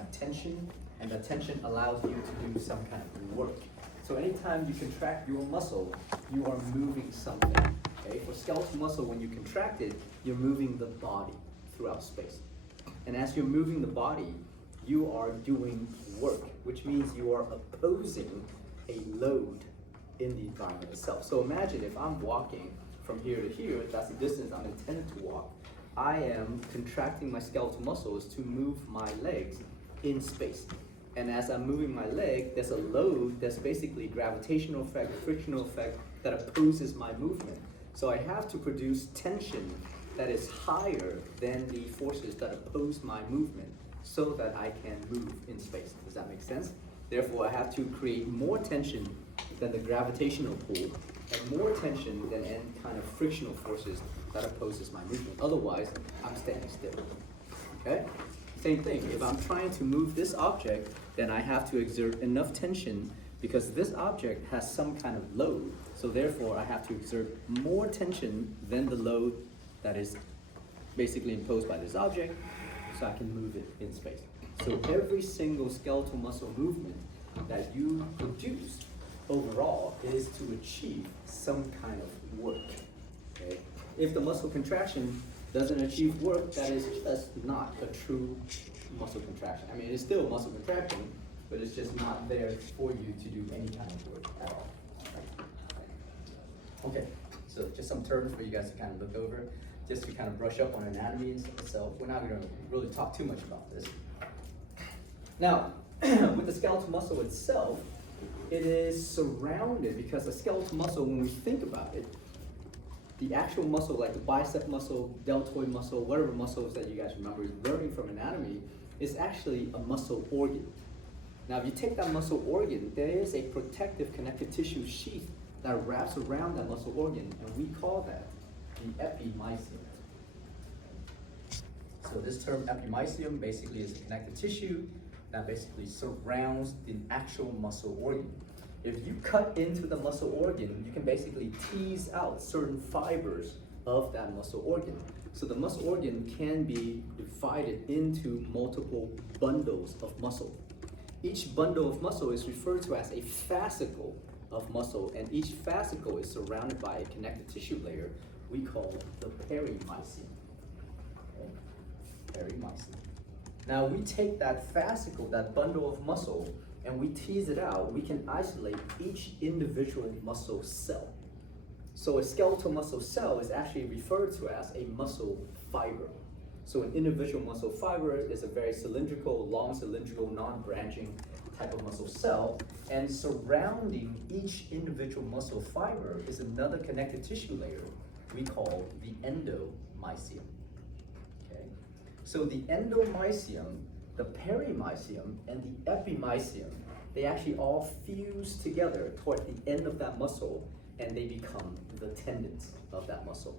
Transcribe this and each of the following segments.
have tension, and that tension allows you to do some kind of work. So anytime you contract your muscle, you are moving something. Okay? For skeletal muscle, when you contract it, you're moving the body throughout space. And as you're moving the body, you are doing work, which means you are opposing a load in the environment itself. So imagine if I'm walking from here to here, that's the distance I'm intended to walk. I am contracting my skeletal muscles to move my legs in space. And as I'm moving my leg, there's a load that's basically gravitational effect, frictional effect that opposes my movement. So I have to produce tension that is higher than the forces that oppose my movement so that I can move in space. Does that make sense? Therefore, I have to create more tension than the gravitational pull and more tension than any kind of frictional forces that opposes my movement. Otherwise, I'm standing still. Okay? Same thing, if I'm trying to move this object, then I have to exert enough tension because this object has some kind of load. So therefore, I have to exert more tension than the load that is basically imposed by this object so I can move it in space. So every single skeletal muscle movement that you produce overall is to achieve some kind of work. Okay? If the muscle contraction doesn't achieve work, that is just not a true muscle contraction. I mean, it's still muscle contraction, but it's just not there for you to do any kind of work at all. Okay, so just some terms for you guys to kind of look over, just to kind of brush up on anatomy itself. We're not going to really talk too much about this. Now, with the skeletal muscle itself, it is surrounded, because the skeletal muscle, when we think about it, the actual muscle, like the bicep muscle, deltoid muscle, whatever muscles that you guys remember learning from anatomy, is actually a muscle organ. Now, if you take that muscle organ, there is a protective connective tissue sheath that wraps around that muscle organ, and we call that the epimysium. So this term epimysium basically is a connective tissue that basically surrounds the actual muscle organ. If you cut into the muscle organ, you can basically tease out certain fibers of that muscle organ. So the muscle organ can be divided into multiple bundles of muscle. Each bundle of muscle is referred to as a fascicle of muscle, and each fascicle is surrounded by a connective tissue layer we call the perimysium. Okay? Perimysium. Now we take that fascicle, that bundle of muscle, and we tease it out. We can isolate each individual muscle cell. So a skeletal muscle cell is actually referred to as a muscle fiber. So an individual muscle fiber is a very cylindrical, long cylindrical, non-branching type of muscle cell, and surrounding each individual muscle fiber is another connective tissue layer we call the endomysium. Okay? So the endomysium, the perimysium, and the epimysium, they actually all fuse together toward the end of that muscle, and they become the tendons of that muscle.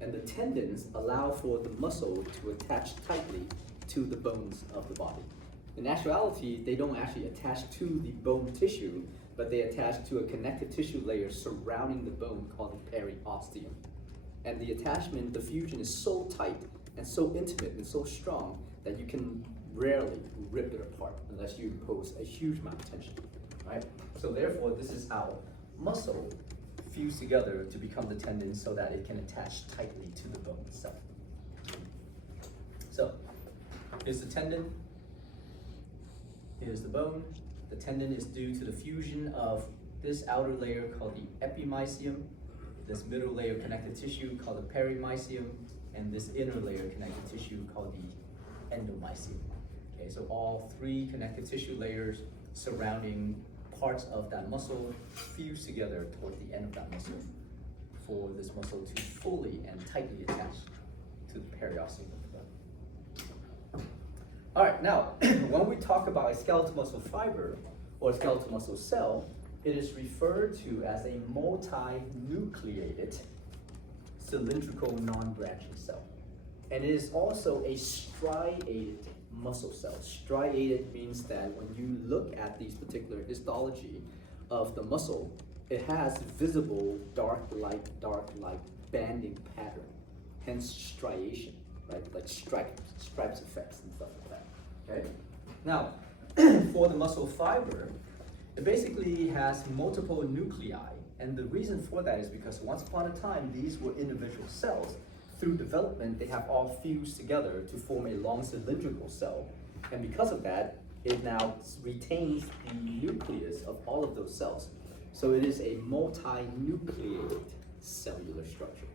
And the tendons allow for the muscle to attach tightly to the bones of the body. In actuality, they don't actually attach to the bone tissue, but they attach to a connective tissue layer surrounding the bone called the periosteum. And the attachment, the fusion is so tight and so intimate and so strong that you can rarely rip it apart unless you impose a huge amount of tension, right? So therefore, this is how muscle fuse together to become the tendon so that it can attach tightly to the bone itself. So here's the tendon, here's the bone. The tendon is due to the fusion of this outer layer called the epimysium, this middle layer connective tissue called the perimysium, and this inner layer connective tissue called the endomysium. Okay, so all three connective tissue layers surrounding parts of that muscle fuse together toward the end of that muscle for this muscle to fully and tightly attach to the periosteum of the bone. All right, now, when we talk about a skeletal muscle fiber or a skeletal muscle cell, it is referred to as a multinucleated cylindrical non-branching cell. And it is also a striated muscle cell. Striated means that when you look at these particular histology of the muscle, it has visible dark light banding pattern, hence striation, right? Like stripes effects and stuff like that, okay? Now, for the muscle fiber, it basically has multiple nuclei, and the reason for that is because once upon a time, these were individual cells. Through development, they have all fused together to form a long cylindrical cell, and because of that, it now retains the nucleus of all of those cells. So it is a multinucleated cellular structure.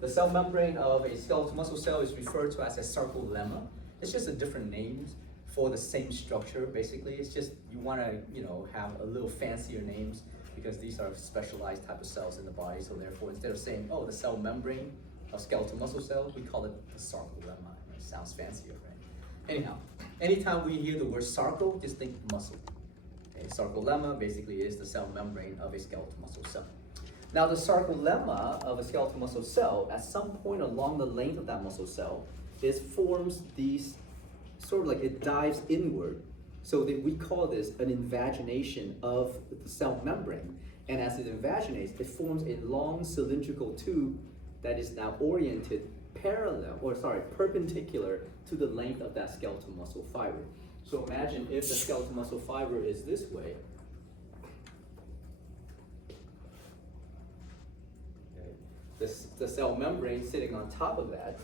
The cell membrane of a skeletal muscle cell is referred to as a sarcolemma. It's just a different name for the same structure, basically. It's just you want to, have a little fancier names because these are specialized type of cells in the body. So therefore, instead of saying, oh, the cell membrane of skeletal muscle cell, we call it the sarcolemma. It sounds fancier, right? Anyhow, anytime we hear the word sarco, just think muscle. Okay, sarcolemma basically is the cell membrane of a skeletal muscle cell. Now, the sarcolemma of a skeletal muscle cell, at some point along the length of that muscle cell, forms these sort of like it dives inward. So that we call this an invagination of the cell membrane. And as it invaginates, it forms a long cylindrical tube that is now oriented perpendicular to the length of that skeletal muscle fiber. So imagine if the skeletal muscle fiber is this way. Okay. The cell membrane sitting on top of that.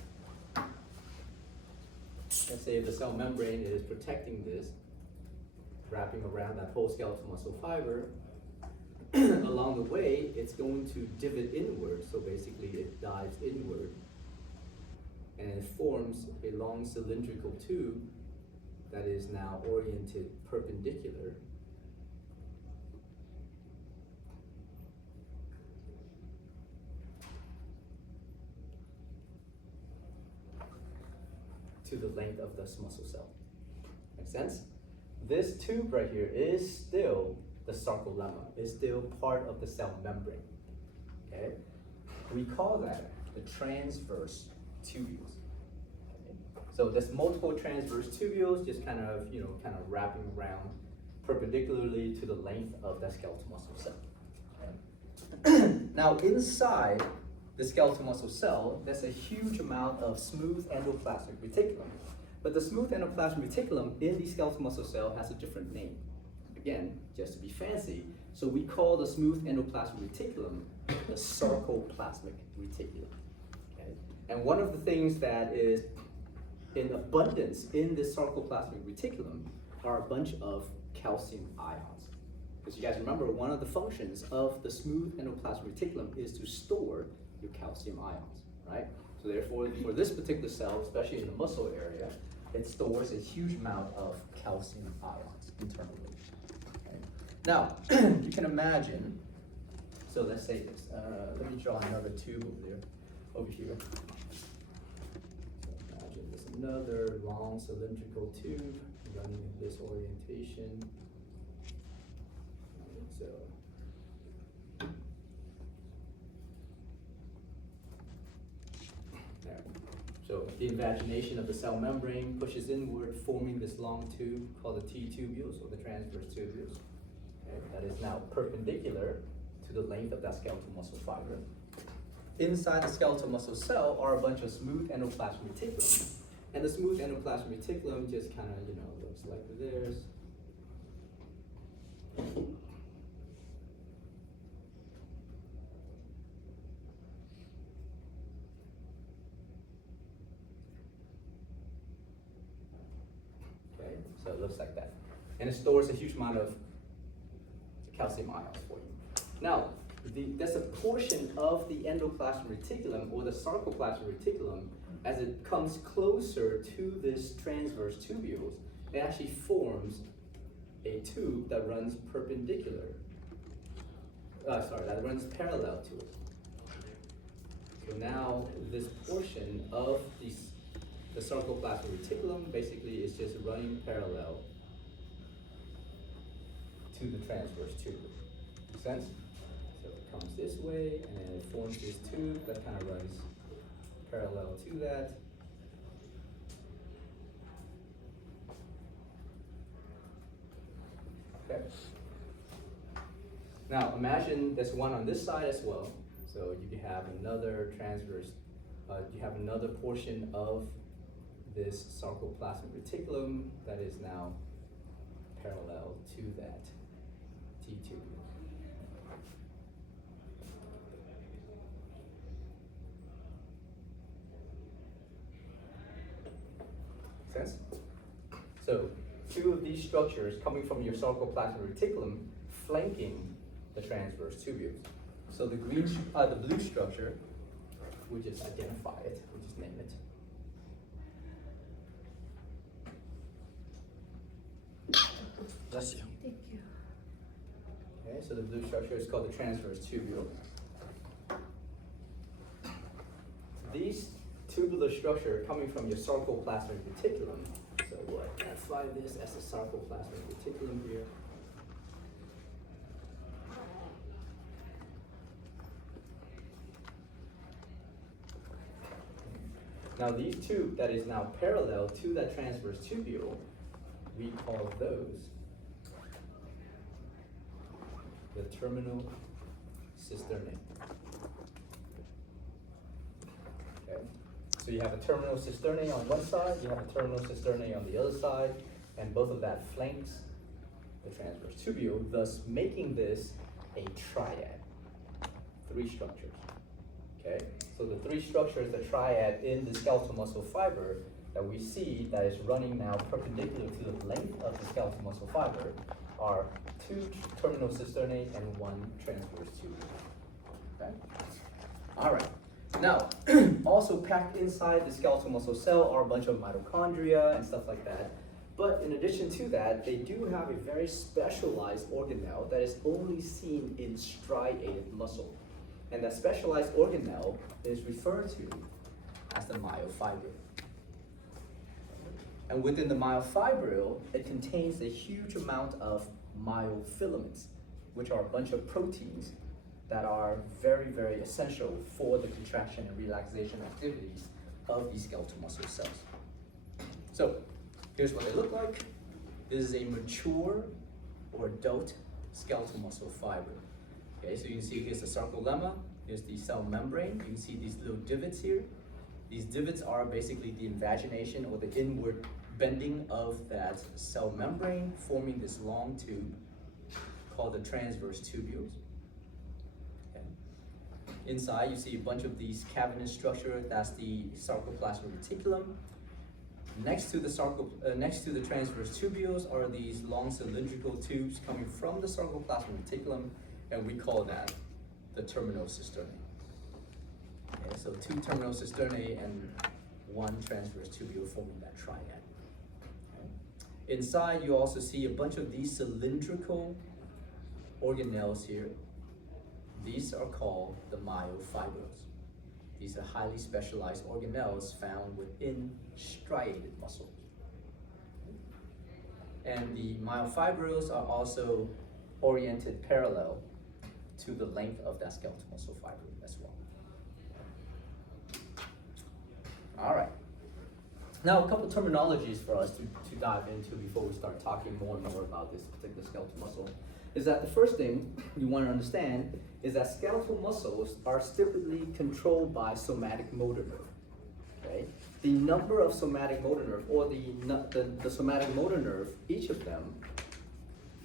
Let's say the cell membrane is protecting this, wrapping around that whole skeletal muscle fiber. Along the way, it's going to divot inward, so basically it dives inward, and it forms a long cylindrical tube that is now oriented perpendicular to the length of this muscle cell. Make sense? This tube right here is still the sarcolemma, is still part of the cell membrane. Okay? We call that the transverse tubules. Okay? So there's multiple transverse tubules just kind of wrapping around perpendicularly to the length of that skeletal muscle cell. Okay? Now inside the skeletal muscle cell, there's a huge amount of smooth endoplasmic reticulum. But the smooth endoplasmic reticulum in the skeletal muscle cell has a different name. Again, just to be fancy, so we call the smooth endoplasmic reticulum the sarcoplasmic reticulum. Okay? And one of the things that is in abundance in this sarcoplasmic reticulum are a bunch of calcium ions. Because you guys remember, one of the functions of the smooth endoplasmic reticulum is to store your calcium ions, right? So therefore, for this particular cell, especially in the muscle area, it stores a huge amount of calcium ions internally. Okay? Now, you can imagine, so let's say this, let me draw another tube over here. So imagine there's another long cylindrical tube running in this orientation. So, so the invagination of the cell membrane pushes inward, forming this long tube called the T-tubules, or the transverse tubules. Okay, that is now perpendicular to the length of that skeletal muscle fiber. Inside the skeletal muscle cell are a bunch of smooth endoplasmic reticulum. And the smooth endoplasmic reticulum just kind of, looks like this. So it looks like that. And it stores a huge amount of calcium ions for you. Now, there's a portion of the endoplasmic reticulum, or the sarcoplasmic reticulum, as it comes closer to this transverse tubules, it actually forms a tube that runs that runs parallel to it. So now this portion of the sarcoplasmic reticulum basically is just running parallel to the transverse tube. Make sense? So it comes this way, and then it forms this tube that kind of runs parallel to that. Okay. Now imagine there's one on this side as well. So you have another transverse, you have another portion of this sarcoplasmic reticulum that is now parallel to that T-tubule. Sense? So, two of these structures coming from your sarcoplasmic reticulum flanking the transverse tubules. So the blue structure, we just identify it, we just name it. Bless you. Thank you. Okay, so the blue structure is called the transverse tubule. These tubular structure coming from your sarcoplasmic reticulum, so we'll identify this as the sarcoplasmic reticulum here. Now these two that is now parallel to that transverse tubule, we call those the terminal cisternae. Okay, so you have a terminal cisternae on one side, you have a terminal cisternae on the other side, and both of that flanks the transverse tubule, thus making this a triad. Three structures. Okay, so the three structures, the triad in the skeletal muscle fiber that we see that is running now perpendicular to the length of the skeletal muscle fiber are two terminal cisternae and one transverse tubule. Okay? All right. Now, also packed inside the skeletal muscle cell are a bunch of mitochondria and stuff like that. But in addition to that, they do have a very specialized organelle that is only seen in striated muscle. And that specialized organelle is referred to as the myofibril. And within the myofibril, it contains a huge amount of myofilaments, which are a bunch of proteins that are very, very essential for the contraction and relaxation activities of these skeletal muscle cells. So, here's what they look like. This is a mature or adult skeletal muscle fiber. Okay, so you can see here's the sarcolemma, here's the cell membrane. You can see these little divots here. These divots are basically the invagination or the inward bending of that cell membrane, forming this long tube called the transverse tubules. Okay. Inside, you see a bunch of these cavernous structure. That's the sarcoplasmic reticulum. Next to the transverse tubules are these long cylindrical tubes coming from the sarcoplasmic reticulum, and we call that the terminal cisternae. Okay, so two terminal cisternae and one transverse tubule forming that triad. Okay. Inside, you also see a bunch of these cylindrical organelles here. These are called the myofibrils. These are highly specialized organelles found within striated muscles. And the myofibrils are also oriented parallel to the length of that skeletal muscle fiber as well. All right. Now, a couple terminologies for us to dive into before we start talking more and more about this particular skeletal muscle is that the first thing you want to understand is that skeletal muscles are typically controlled by somatic motor nerve. Okay? The number of somatic motor nerve, or the somatic motor nerve, each of them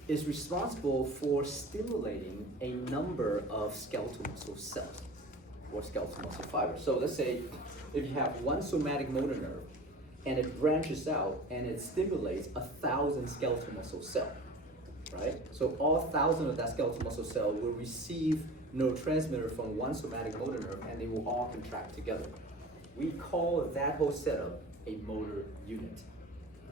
is responsible for stimulating a number of skeletal muscle cells or skeletal muscle fibers. So let's say if you have one somatic motor nerve and it branches out and it stimulates 1,000 skeletal muscle cells, right? So all 1,000 of that skeletal muscle cell will receive neurotransmitter from one somatic motor nerve and they will all contract together. We call that whole setup a motor unit.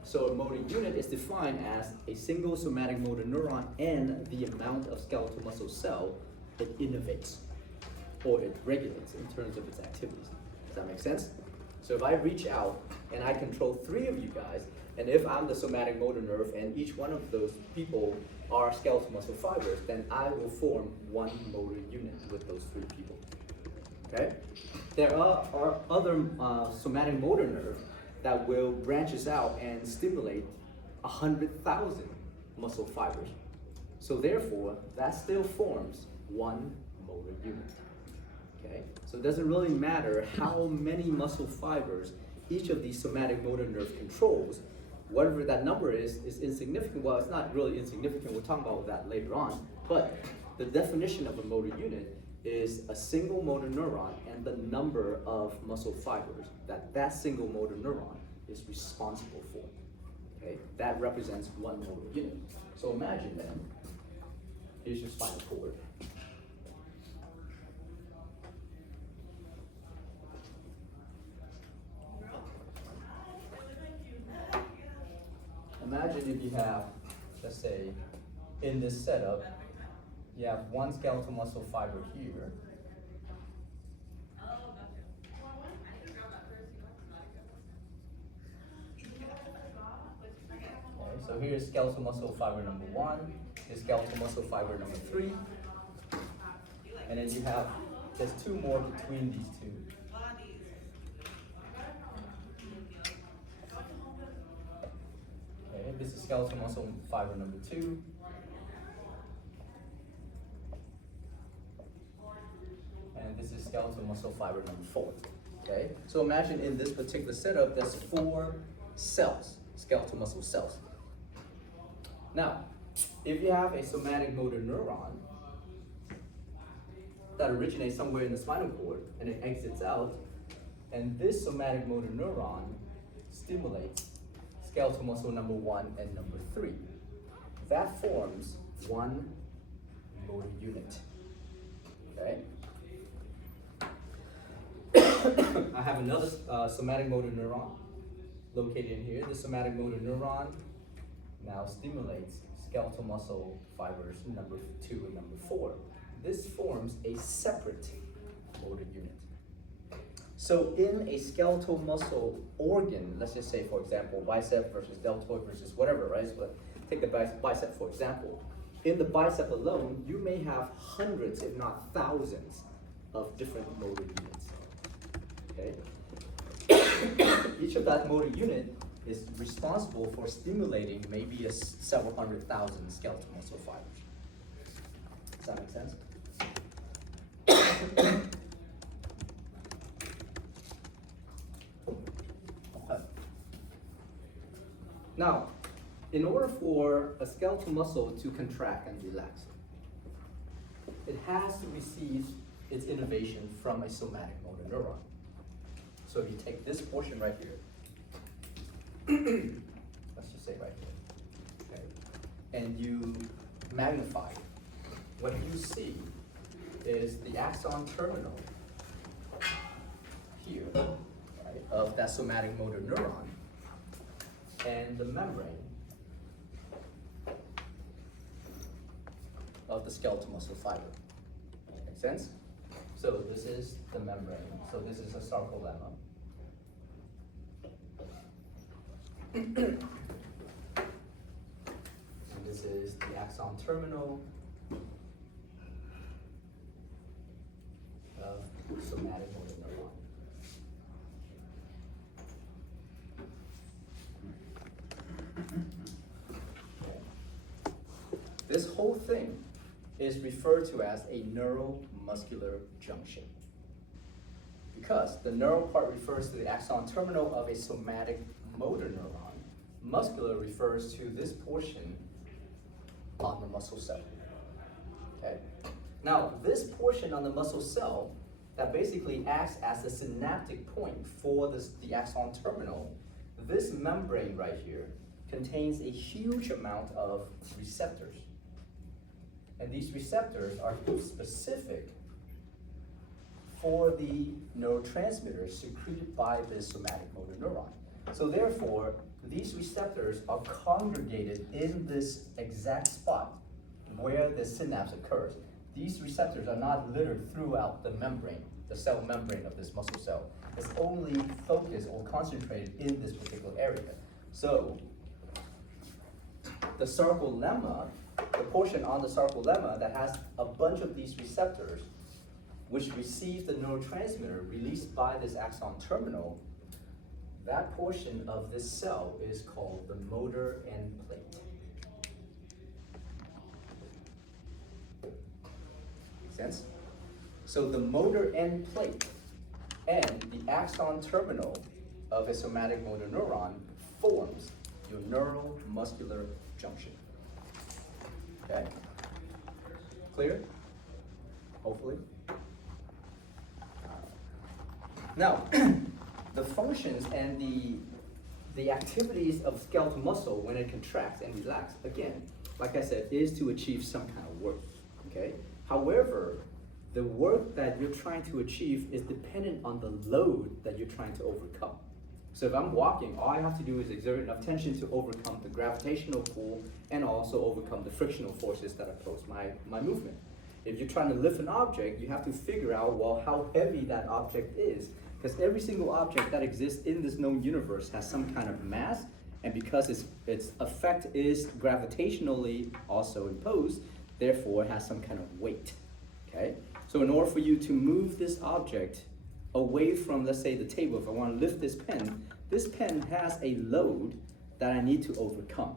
So a motor unit is defined as a single somatic motor neuron and the amount of skeletal muscle cell it innervates or it regulates in terms of its activities. Does that make sense? So if I reach out and I control 3 of you guys, and if I'm the somatic motor nerve and each one of those people are skeletal muscle fibers, then I will form one motor unit with those 3 people. Okay? There are other somatic motor nerve that will branches out and stimulate 100,000 muscle fibers. So therefore, that still forms one motor unit. Okay? So it doesn't really matter how many muscle fibers each of these somatic motor nerve controls, whatever that number is insignificant. Well, it's not really insignificant. We'll talk about that later on. But the definition of a motor unit is a single motor neuron and the number of muscle fibers that single motor neuron is responsible for. Okay, that represents one motor unit. So imagine then, here's your spinal cord. Imagine if you have, let's say, in this setup, you have one skeletal muscle fiber here. Okay, so here's skeletal muscle fiber number 1, here's skeletal muscle fiber number 3, and then you have, there's 2 more between these 2. Okay, this is skeletal muscle fiber number 2. And this is skeletal muscle fiber number 4. Okay, so imagine in this particular setup, there's 4 cells, skeletal muscle cells. Now, if you have a somatic motor neuron that originates somewhere in the spinal cord and it exits out, and this somatic motor neuron stimulates skeletal muscle number 1 and number 3, that forms one motor unit. Okay. I have another somatic motor neuron located in here. The somatic motor neuron now stimulates skeletal muscle fibers number 2 and number 4. This forms a separate motor unit. So in a skeletal muscle organ, let's just say, for example, bicep versus deltoid versus whatever, right? So take the bicep, for example. In the bicep alone, you may have hundreds, if not thousands, of different motor units. Okay? Each of that motor unit is responsible for stimulating maybe several 100,000 skeletal muscle fibers. Does that make sense? Okay. Now, in order for a skeletal muscle to contract and relax, it has to receive its innervation from a somatic motor neuron. So if you take this portion right here, let's just say right here, okay, and you magnify it, what you see is the axon terminal here, right, of that somatic motor neuron and the membrane of the skeletal muscle fiber. Make sense? So this is the membrane. So this is a sarcolemma. And this is the axon terminal of somatic motor neuron. Okay. This whole thing is referred to as a neuromuscular junction, because the neural part refers to the axon terminal of a somatic motor neuron. Muscular refers to this portion on the muscle cell. Okay. Now, this portion on the muscle cell that basically acts as the synaptic point for the axon terminal, this membrane right here contains a huge amount of receptors. And these receptors are specific for the neurotransmitters secreted by the somatic motor neuron. So therefore, these receptors are congregated in this exact spot where the synapse occurs. These receptors are not littered throughout the membrane, the cell membrane of this muscle cell. It's only focused or concentrated in this particular area. So the sarcolemma, the portion on the sarcolemma that has a bunch of these receptors, which receives the neurotransmitter released by this axon terminal, that portion of this cell is called the motor end plate. Make sense? So the motor end plate and the axon terminal of a somatic motor neuron forms your neuromuscular junction. Okay? Clear? Hopefully. Now, the functions and the activities of skeletal muscle when it contracts and relaxes, again, like I said, is to achieve some kind of work. Okay? However, the work that you're trying to achieve is dependent on the load that you're trying to overcome. So if I'm walking, all I have to do is exert enough tension to overcome the gravitational pull and also overcome the frictional forces that oppose my movement. If you're trying to lift an object, you have to figure out, well, how heavy that object is. Because every single object that exists in this known universe has some kind of mass, and because its effect is gravitationally also imposed, therefore it has some kind of weight. Okay? So in order for you to move this object away from, let's say, the table, if I want to lift this pen has a load that I need to overcome.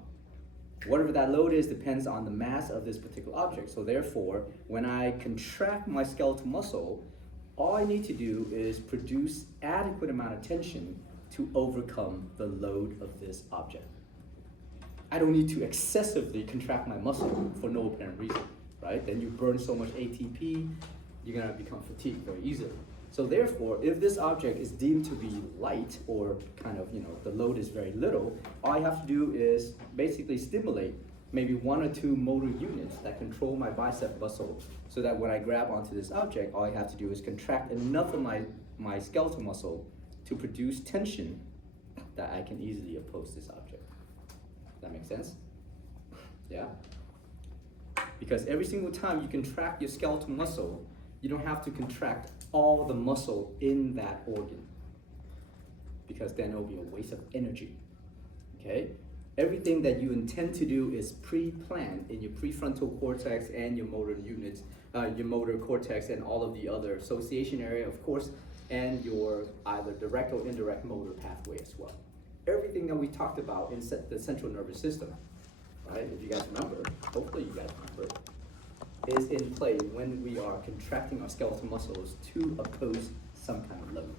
Whatever that load is depends on the mass of this particular object. So therefore, when I contract my skeletal muscle, all I need to do is produce adequate amount of tension to overcome the load of this object. I don't need to excessively contract my muscle for no apparent reason, right? Then you burn so much ATP, you're gonna become fatigued very easily. So therefore, if this object is deemed to be light or kind of, the load is very little, all I have to do is basically stimulate maybe 1 or 2 motor units that control my bicep muscle so that when I grab onto this object, all I have to do is contract enough of my skeletal muscle to produce tension that I can easily oppose this object. Does that make sense? Yeah? Because every single time you contract your skeletal muscle, you don't have to contract all the muscle in that organ, because then it'll be a waste of energy. Okay? Everything that you intend to do is pre-planned in your prefrontal cortex and your motor units, your motor cortex and all of the other association area, of course, and your either direct or indirect motor pathway as well. Everything that we talked about in the central nervous system, right? If you guys remember, hopefully you guys remember, is in play when we are contracting our skeletal muscles to oppose some kind of load.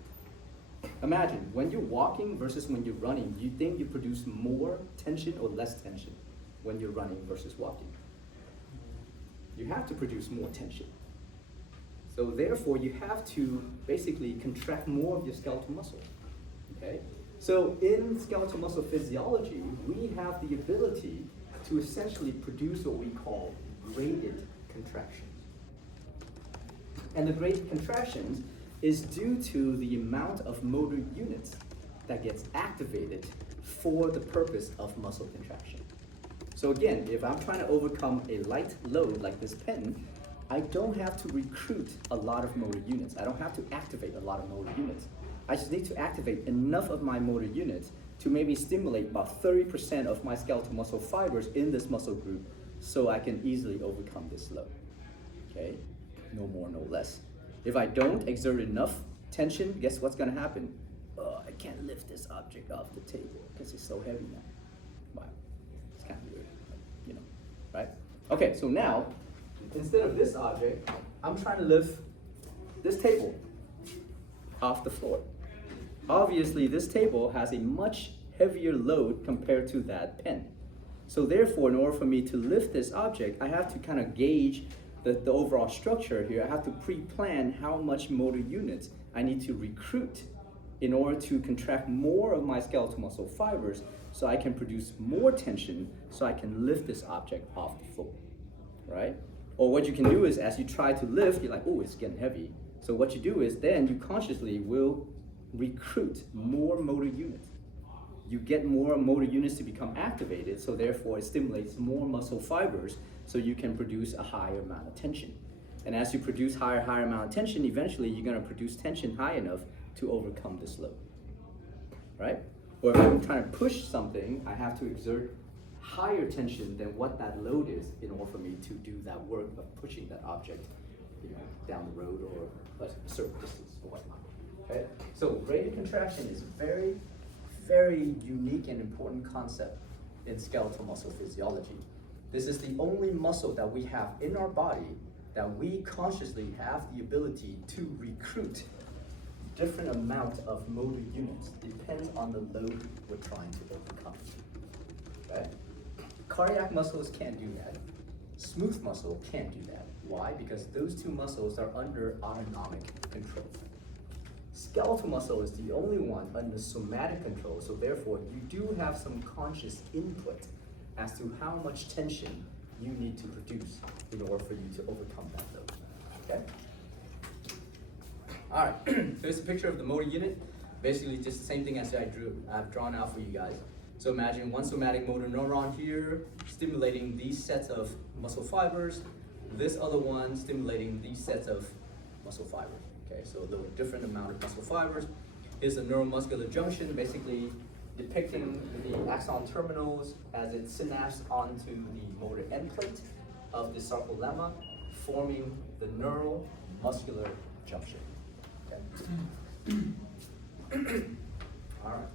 Imagine, when you're walking versus when you're running, do you think you produce more tension or less tension when you're running versus walking? You have to produce more tension. So therefore, you have to basically contract more of your skeletal muscle, okay? So in skeletal muscle physiology, we have the ability to essentially produce what we call graded contractions. And the graded contractions is due to the amount of motor units that gets activated for the purpose of muscle contraction. So again, if I'm trying to overcome a light load like this pen, I don't have to recruit a lot of motor units. I don't have to activate a lot of motor units. I just need to activate enough of my motor units to maybe stimulate about 30% of my skeletal muscle fibers in this muscle group so I can easily overcome this load. Okay? No more, no less. If I don't exert enough tension, guess what's gonna happen? Oh, I can't lift this object off the table because it's so heavy now. Wow, it's kind of weird, right? Okay, so now, instead of this object, I'm trying to lift this table off the floor. Obviously, this table has a much heavier load compared to that pen. So therefore, in order for me to lift this object, I have to kind of gauge the overall structure here. I have to pre-plan how much motor units I need to recruit in order to contract more of my skeletal muscle fibers so I can produce more tension so I can lift this object off the floor, right? Or what you can do is, as you try to lift, you're like, oh, it's getting heavy. So what you do is then you consciously will recruit more motor units. You get more motor units to become activated, so therefore it stimulates more muscle fibers so you can produce a higher amount of tension. And as you produce higher amount of tension, eventually you're gonna produce tension high enough to overcome this load, right? Or if I'm trying to push something, I have to exert higher tension than what that load is in order for me to do that work of pushing that object down the road or a certain distance or whatnot, okay? So graded contraction is very, very unique and important concept in skeletal muscle physiology. This is the only muscle that we have in our body that we consciously have the ability to recruit different amount of motor units depends on the load we're trying to overcome. Okay? Cardiac muscles can't do that. Smooth muscle can't do that. Why? Because those two muscles are under autonomic control. Skeletal muscle is the only one under somatic control, so therefore you do have some conscious input as to how much tension you need to produce in order for you to overcome that load. Okay? All right, here's a picture of the motor unit. Basically just the same thing as I've drawn out for you guys. So imagine one somatic motor neuron here stimulating these sets of muscle fibers, this other one stimulating these sets of muscle fibers. Okay, so the different amount of muscle fibers. Here's a neuromuscular junction, basically depicting the axon terminals as it synapses onto the motor end plate of the sarcolemma, forming the neuromuscular junction. Okay. All right.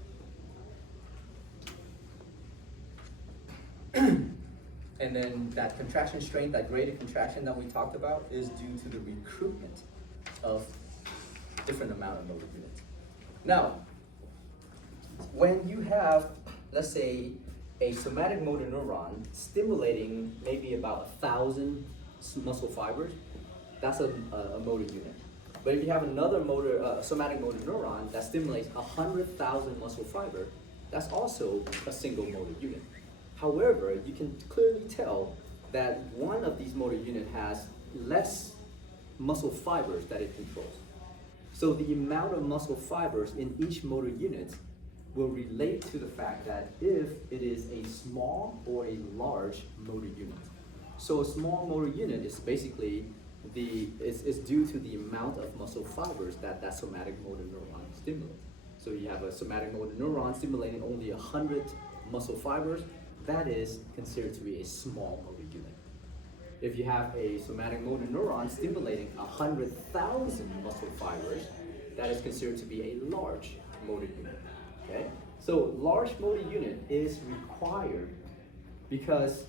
And then that contraction strength, that graded contraction that we talked about, is due to the recruitment of different amount of motor units. Now, when you have, let's say, a somatic motor neuron stimulating maybe about 1,000 muscle fibers, that's a motor unit. But if you have another somatic motor neuron that stimulates 100,000 muscle fiber, that's also a single motor unit. However, you can clearly tell that one of these motor units has less muscle fibers that it controls. So the amount of muscle fibers in each motor unit will relate to the fact that if it is a small or a large motor unit. So a small motor unit is basically is due to the amount of muscle fibers that somatic motor neuron stimulates. So you have a somatic motor neuron stimulating only 100 muscle fibers, that is considered to be a small motor unit. If you have a somatic motor neuron stimulating 100,000 muscle fibers, that is considered to be a large motor unit. Okay? So large motor unit is required because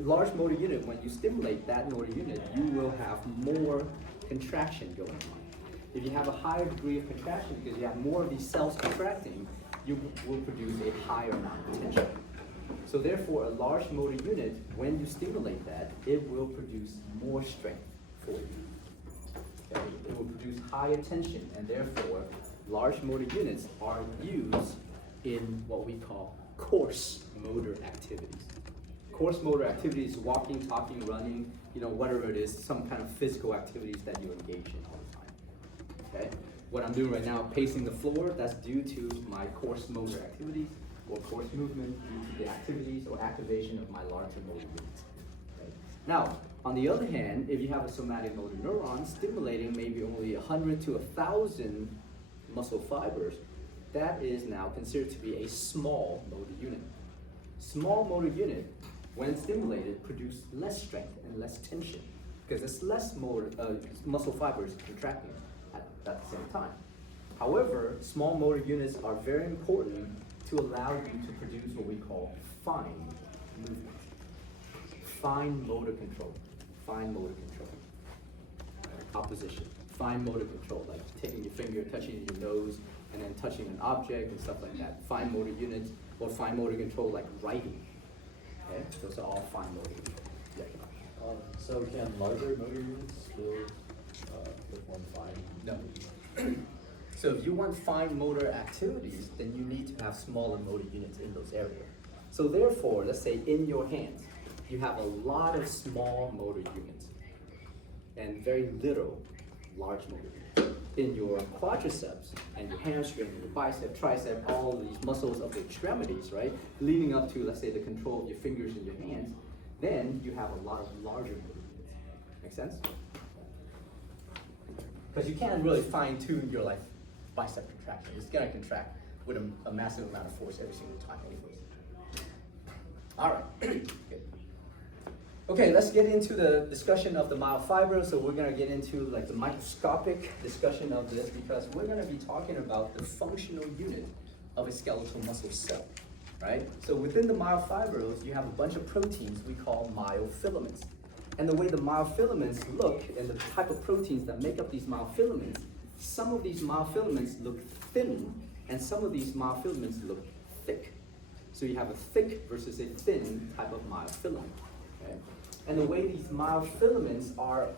large motor unit, when you stimulate that motor unit, you will have more contraction going on. If you have a higher degree of contraction because you have more of these cells contracting, you will produce a higher amount of tension. So therefore, a large motor unit, when you stimulate that, it will produce more strength for you. Okay? It will produce higher tension, and therefore, large motor units are used in what we call coarse motor activities. Coarse motor activities, walking, talking, running, whatever it is, some kind of physical activities that you engage in all the time. Okay? What I'm doing right now, pacing the floor, that's due to my coarse motor activities, or coarse movement due to the activities or activation of my larger motor units. Okay? Now, on the other hand, if you have a somatic motor neuron stimulating maybe only 100 to 1,000 muscle fibers, that is now considered to be a small motor unit. Small motor unit, when stimulated, produce less strength and less tension because there's less muscle fibers contracting at the same time. However, small motor units are very important to allow you to produce what we call fine movement, fine motor control, opposition, fine motor control, like taking your finger, touching your nose, and then touching an object and stuff like that. Fine motor units or fine motor control, like writing. Okay, those are all fine motor units. Yeah. So can larger motor units still perform fine? No. So if you want fine motor activities, then you need to have smaller motor units in those areas. So therefore, let's say in your hands, you have a lot of small motor units and very little large motor units. In your quadriceps and your hamstring, your bicep, tricep, all of these muscles of the extremities, right, leading up to, let's say, the control of your fingers and your hands, then you have a lot of larger motor units. Make sense? Because you can't really fine-tune your bicep contraction. It's gonna contract with a massive amount of force every single time anyways. All right, good. Okay, let's get into the discussion of the myofibrils. So we're gonna get into the microscopic discussion of this because we're gonna be talking about the functional unit of a skeletal muscle cell, right? So within the myofibrils, you have a bunch of proteins we call myofilaments. And the way the myofilaments look and the type of proteins that make up these myofilaments some of these myofilaments look thin, and some of these myofilaments look thick. So you have a thick versus a thin type of myofilament. Okay? And the way these myofilaments are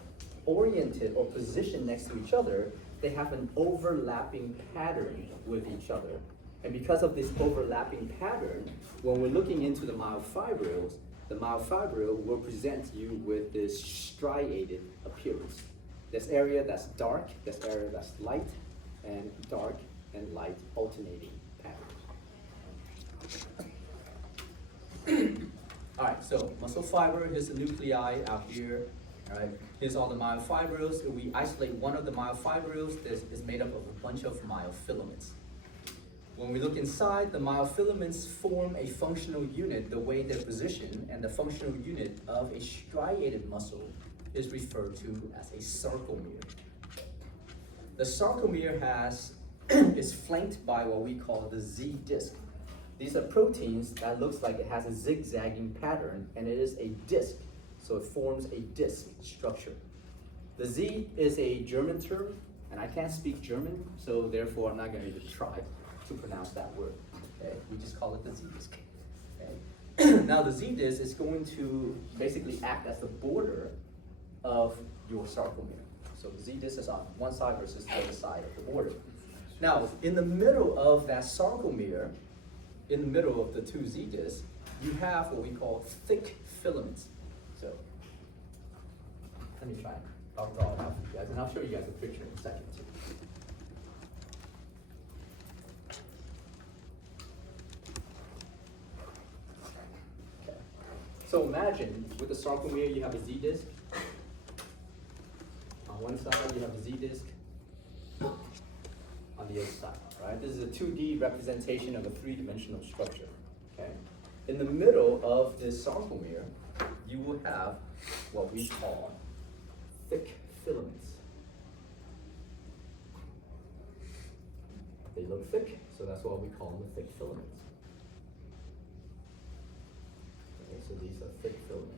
oriented or positioned next to each other, they have an overlapping pattern with each other. And because of this overlapping pattern, when we're looking into the myofibrils will present you with this striated appearance. This area that's dark, this area that's light, and dark and light alternating patterns. All right, so muscle fiber, here's the nuclei out here. All right, here's all the myofibrils. If we isolate one of the myofibrils, this is made up of a bunch of myofilaments. When we look inside, the myofilaments form a functional unit the way they're positioned, and the functional unit of a striated muscle is referred to as a sarcomere. The sarcomere is flanked by what we call the Z disc. These are proteins that looks like it has a zigzagging pattern, and it is a disc, so it forms a disc structure. The Z is a German term, and I can't speak German, so therefore I'm not going to even try to pronounce that word. Okay? We just call it the Z disc. Okay? Now the Z disc is going to basically act as the border of your sarcomere. So the Z disc is on one side versus the other side of the border. Now, in the middle of that sarcomere, in the middle of the two Z discs, you have what we call thick filaments. So, let me try. I'll draw it out for you guys, and I'll show you guys a picture in a second too. Okay. So imagine with the sarcomere you have a Z disc. On one side you have a Z disc. On the other side, right? This is a 2D representation of a three-dimensional structure, okay? In the middle of this sarcomere, you will have what we call thick filaments. They look thick, so that's why we call them the thick filaments. Okay, so these are thick filaments.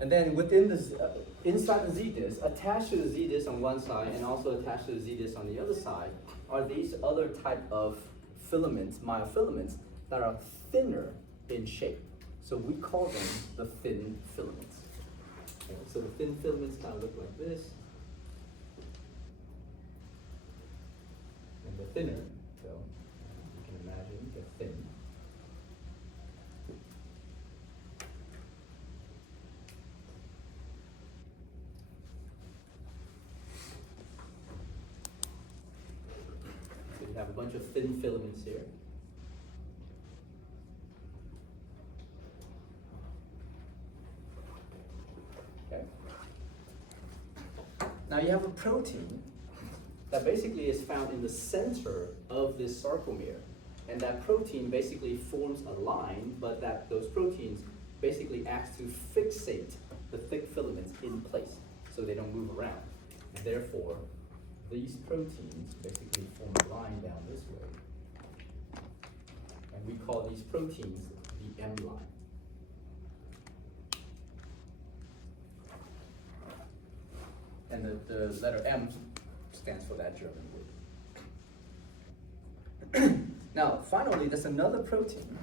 And then within the, inside the Z disc, attached to the Z disc on one side and also attached to the Z disc on the other side, are these other type of filaments, myofilaments, that are thinner in shape. So we call them the thin filaments. Okay, so the thin filaments kind of look like this. And the thinner, so you can imagine they're thin. Have a bunch of thin filaments here. Okay. Now you have a protein that basically is found in the center of this sarcomere. And that protein basically forms a line, but those proteins basically act to fixate the thick filaments in place so they don't move around. And therefore, these proteins basically form a line down this way. And we call these proteins the M line. And the letter M stands for that German word. Now, finally, there's another protein.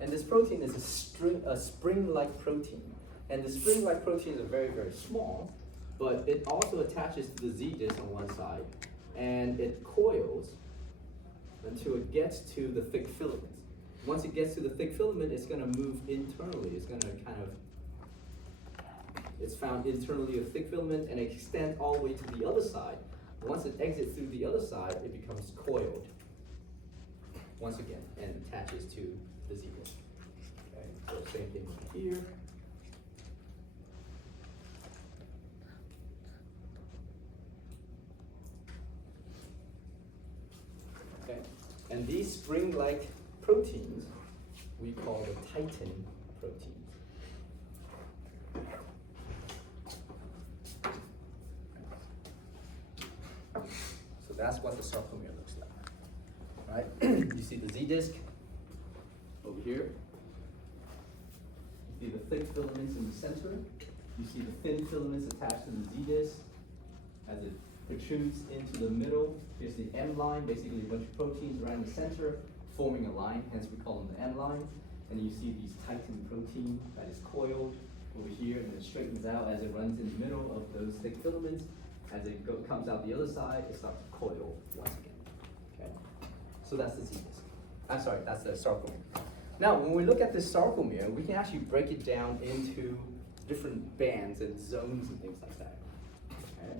And this protein is a spring-like protein. And the spring-like proteins are very, very small. But it also attaches to the Z disc on one side, and it coils until it gets to the thick filament. Once it gets to the thick filament, it's going to move internally. It's going to it's found internally of thick filament, and it extends all the way to the other side. Once it exits through the other side, it becomes coiled once again and attaches to the Z disc. Okay, so same thing here. And these spring-like proteins we call the titin proteins. So that's what the sarcomere looks like. right? You see the Z disc over here. You see the thick filaments in the center. You see the thin filaments attached to the Z disc as it protrudes into the middle. Here's the M line, basically a bunch of proteins around the center forming a line, hence we call them the M line. And you see these titin protein that is coiled over here and it straightens out as it runs in the middle of those thick filaments. As it comes out the other side, it starts to coil once again. Okay, so that's the Z disc. I'm sorry, that's the sarcomere. Now, when we look at this sarcomere, we can actually break it down into different bands and zones and things like that. Okay?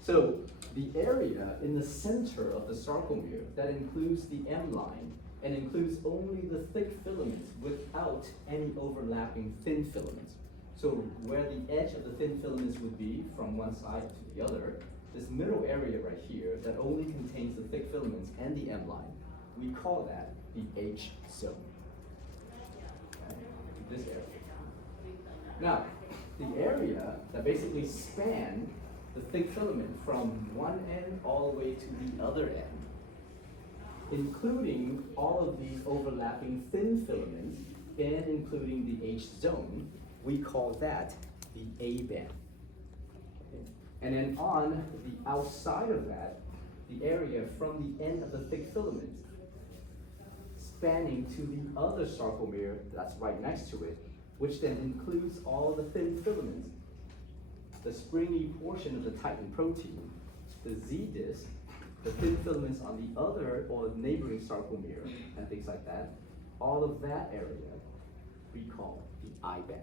So the area in the center of the sarcomere that includes the M line and includes only the thick filaments without any overlapping thin filaments. So where the edge of the thin filaments would be from one side to the other, this middle area right here that only contains the thick filaments and the M line, we call that the H zone. Okay? This area. Now, the area that basically span the thick filament from one end all the way to the other end, including all of these overlapping thin filaments and including the H zone, we call that the A band. Okay. And then on the outside of that, the area from the end of the thick filament spanning to the other sarcomere that's right next to it, which then includes all the thin filaments, the springy portion of the titin protein, the Z disc, the thin filaments on the other or neighboring sarcomere, and things like that, all of that area we call the I band.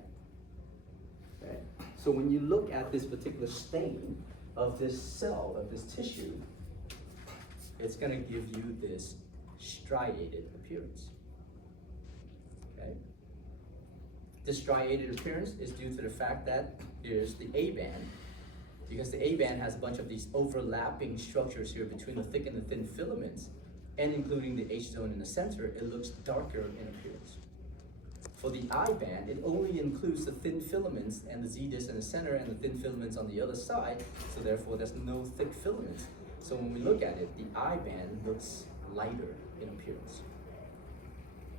Okay? So when you look at this particular stain of this cell, of this tissue, it's going to give you this striated appearance. Okay? This striated appearance is due to the fact that here's the A band, because the A band has a bunch of these overlapping structures here between the thick and the thin filaments, and including the H zone in the center, it looks darker in appearance. For the I band, it only includes the thin filaments and the Z disc in the center and the thin filaments on the other side, so therefore there's no thick filaments. So when we look at it, the I band looks lighter in appearance.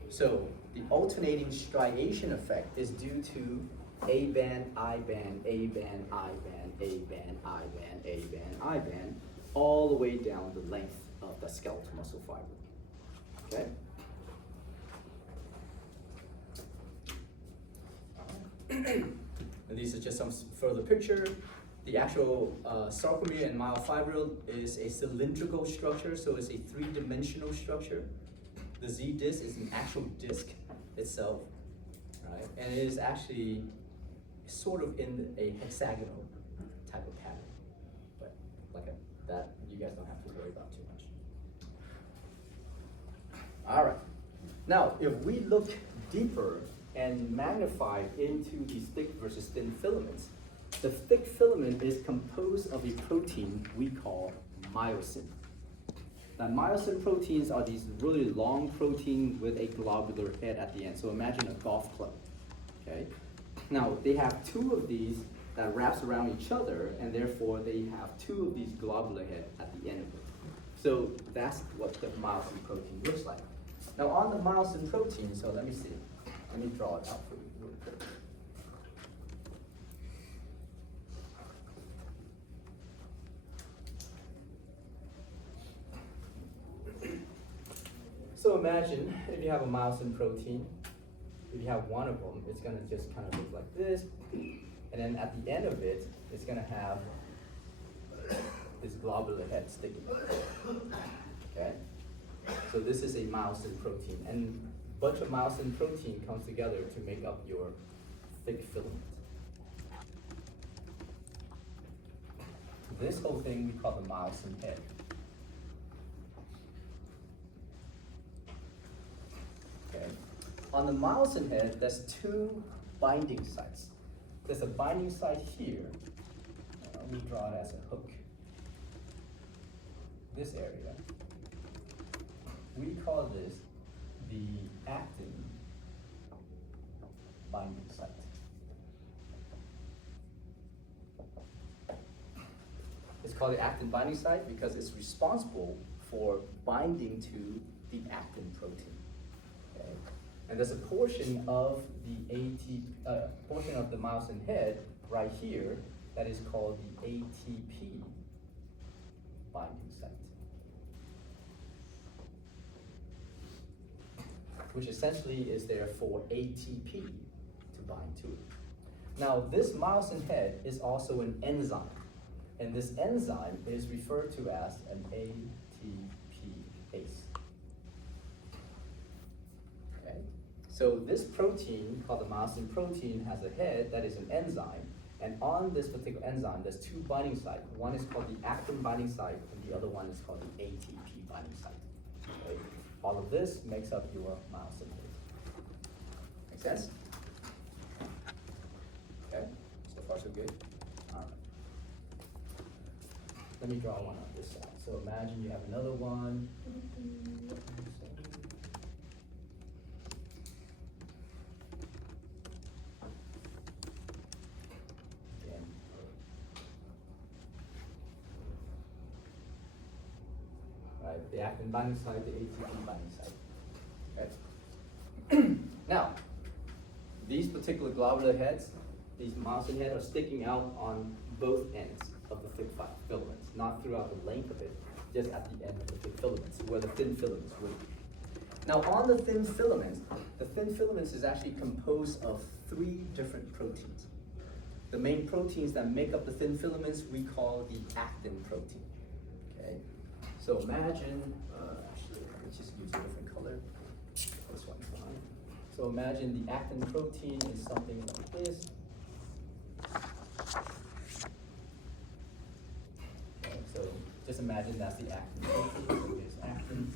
So the alternating striation effect is due to A band, I band, A band, I band, A band, I band, A band, I band, all the way down the length of the skeletal muscle fiber. Okay? And these are just some further picture. The actual sarcomere and myofibril is a cylindrical structure, so it's a three-dimensional structure. The Z disc is an actual disc itself, right? And it is actually sort of in a hexagonal type of pattern. But that you guys don't have to worry about too much. All right. Now, if we look deeper and magnify into these thick versus thin filaments, the thick filament is composed of a protein we call myosin. Now, myosin proteins are these really long proteins with a globular head at the end. So imagine a golf club, okay? Now, they have two of these that wraps around each other, and therefore they have two of these globular heads at the end of it. So that's what the myosin protein looks like. Now, on the myosin protein, so let me see. Let me draw it out for you real quick. So imagine if you have a myosin protein, if you have one of them, it's gonna just kind of look like this. And then at the end of it, it's gonna have this globular head sticking. Okay? So this is a myosin protein. And a bunch of myosin protein comes together to make up your thick filament. This whole thing we call the myosin head. Okay. On the myosin head, there's two binding sites. There's a binding site here. Let me draw it as a hook. This area. We call this the actin binding site. It's called the actin binding site because it's responsible for binding to the actin protein. Okay? And there's a portion of portion of the myosin head right here that is called the ATP binding site, which essentially is there for ATP to bind to it. Now, this myosin head is also an enzyme, and this enzyme is referred to as an ATPase. Okay? So this protein, called the myosin protein, has a head that is an enzyme, and on this particular enzyme, there's two binding sites. One is called the actin binding site, and the other one is called the ATP binding site. Okay? All of this makes up your myosin head. Make sense? Okay, so far so good. All right. Let me draw one on this side. So imagine you have another one. Again. Right, the actin binding site, the ATP binding site. Okay. Now, these particular globular heads, these myosin heads are sticking out on both ends of the thick filaments, not throughout the length of it, just at the end of the thick filaments, where the thin filaments would be. Now on the thin filaments is actually composed of 3 different proteins. The main proteins that make up the thin filaments we call the actin protein. Okay, so imagine, actually, let's just use a different color. This one's fine. So imagine the actin protein is something like this. Okay, so just imagine that's the actin protein. So here's actin.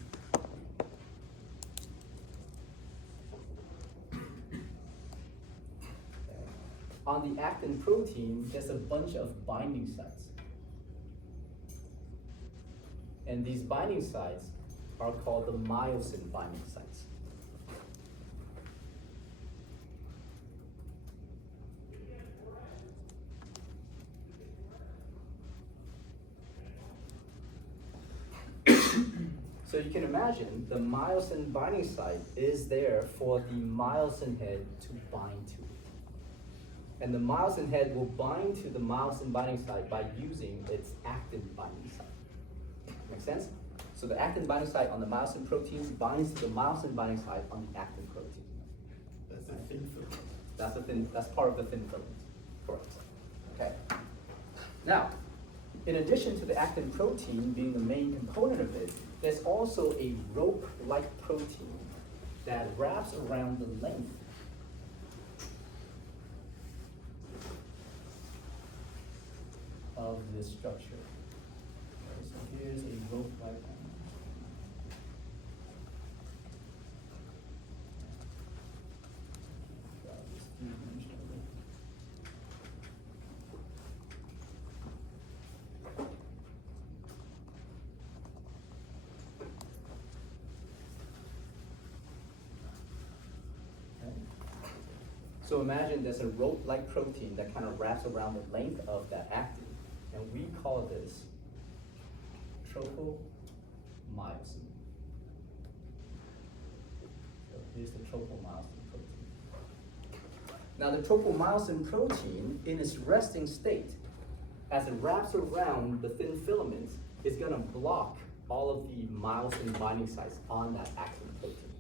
Okay. On the actin protein, there's a bunch of binding sites. And these binding sites are called the myosin binding sites. So you can imagine the myosin binding site is there for the myosin head to bind to. And the myosin head will bind to the myosin binding site by using its actin binding site. Make sense? So the actin binding site on the myosin protein binds to the myosin binding site on the actin protein. That's a thin filament. That's part of the thin filament. Correct. Okay. Now, in addition to the actin protein being the main component of it, there's also a rope-like protein that wraps around the length of this structure. Okay, so here's a rope-like So imagine there's a rope-like protein that kind of wraps around the length of that actin, and we call this tropomyosin. So here's the tropomyosin protein. Now the tropomyosin protein, in its resting state, as it wraps around the thin filaments, is going to block all of the myosin binding sites on that actin protein.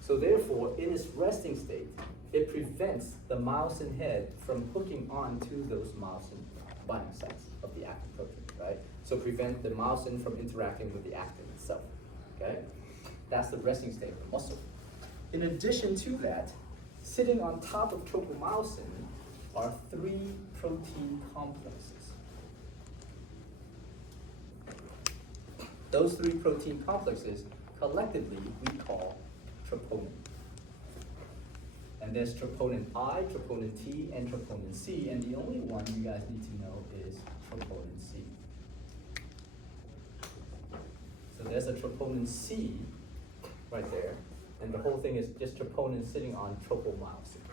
So therefore, in its resting state, it prevents the myosin head from hooking onto those myosin binding sites of the actin protein, right? So prevent the myosin from interacting with the actin itself, okay? That's the resting state of the muscle. In addition to that, sitting on top of tropomyosin are 3 protein complexes. Those 3 protein complexes, collectively, we call troponin. And there's troponin I, troponin T, and troponin C, and the only one you guys need to know is troponin C. So there's a troponin C right there, and the whole thing is just troponin sitting on tropomyosin.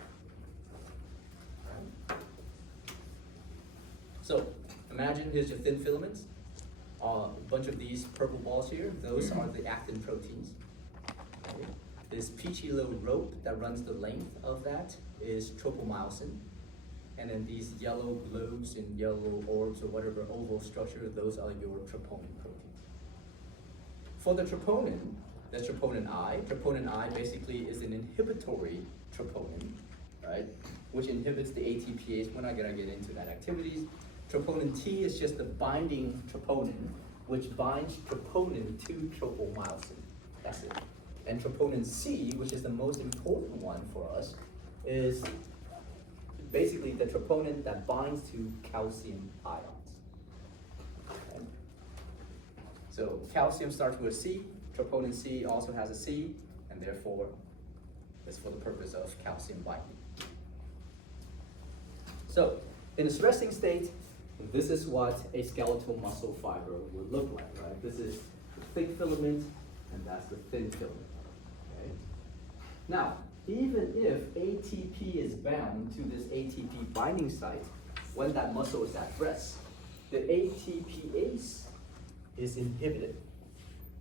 So imagine here's your thin filaments, A bunch of these purple balls here, those are the actin proteins. Okay. This peachy little rope that runs the length of that is tropomyosin. And then these yellow globes and yellow orbs or whatever oval structure, those are your troponin proteins. For the troponin, that's troponin I. Troponin I basically is an inhibitory troponin, right? Which inhibits the ATPase. We're not gonna get into that activities. Troponin T is just the binding troponin, which binds troponin to tropomyosin. That's it. And troponin C, which is the most important one for us, is basically the troponin that binds to calcium ions. Okay. So calcium starts with a C, troponin C also has a C, and therefore it's for the purpose of calcium binding. So in a resting state, this is what a skeletal muscle fiber would look like, right? This is the thick filament, and that's the thin filament. Okay. Now, even if ATP is bound to this ATP binding site, when that muscle is at rest, the ATPase is inhibited.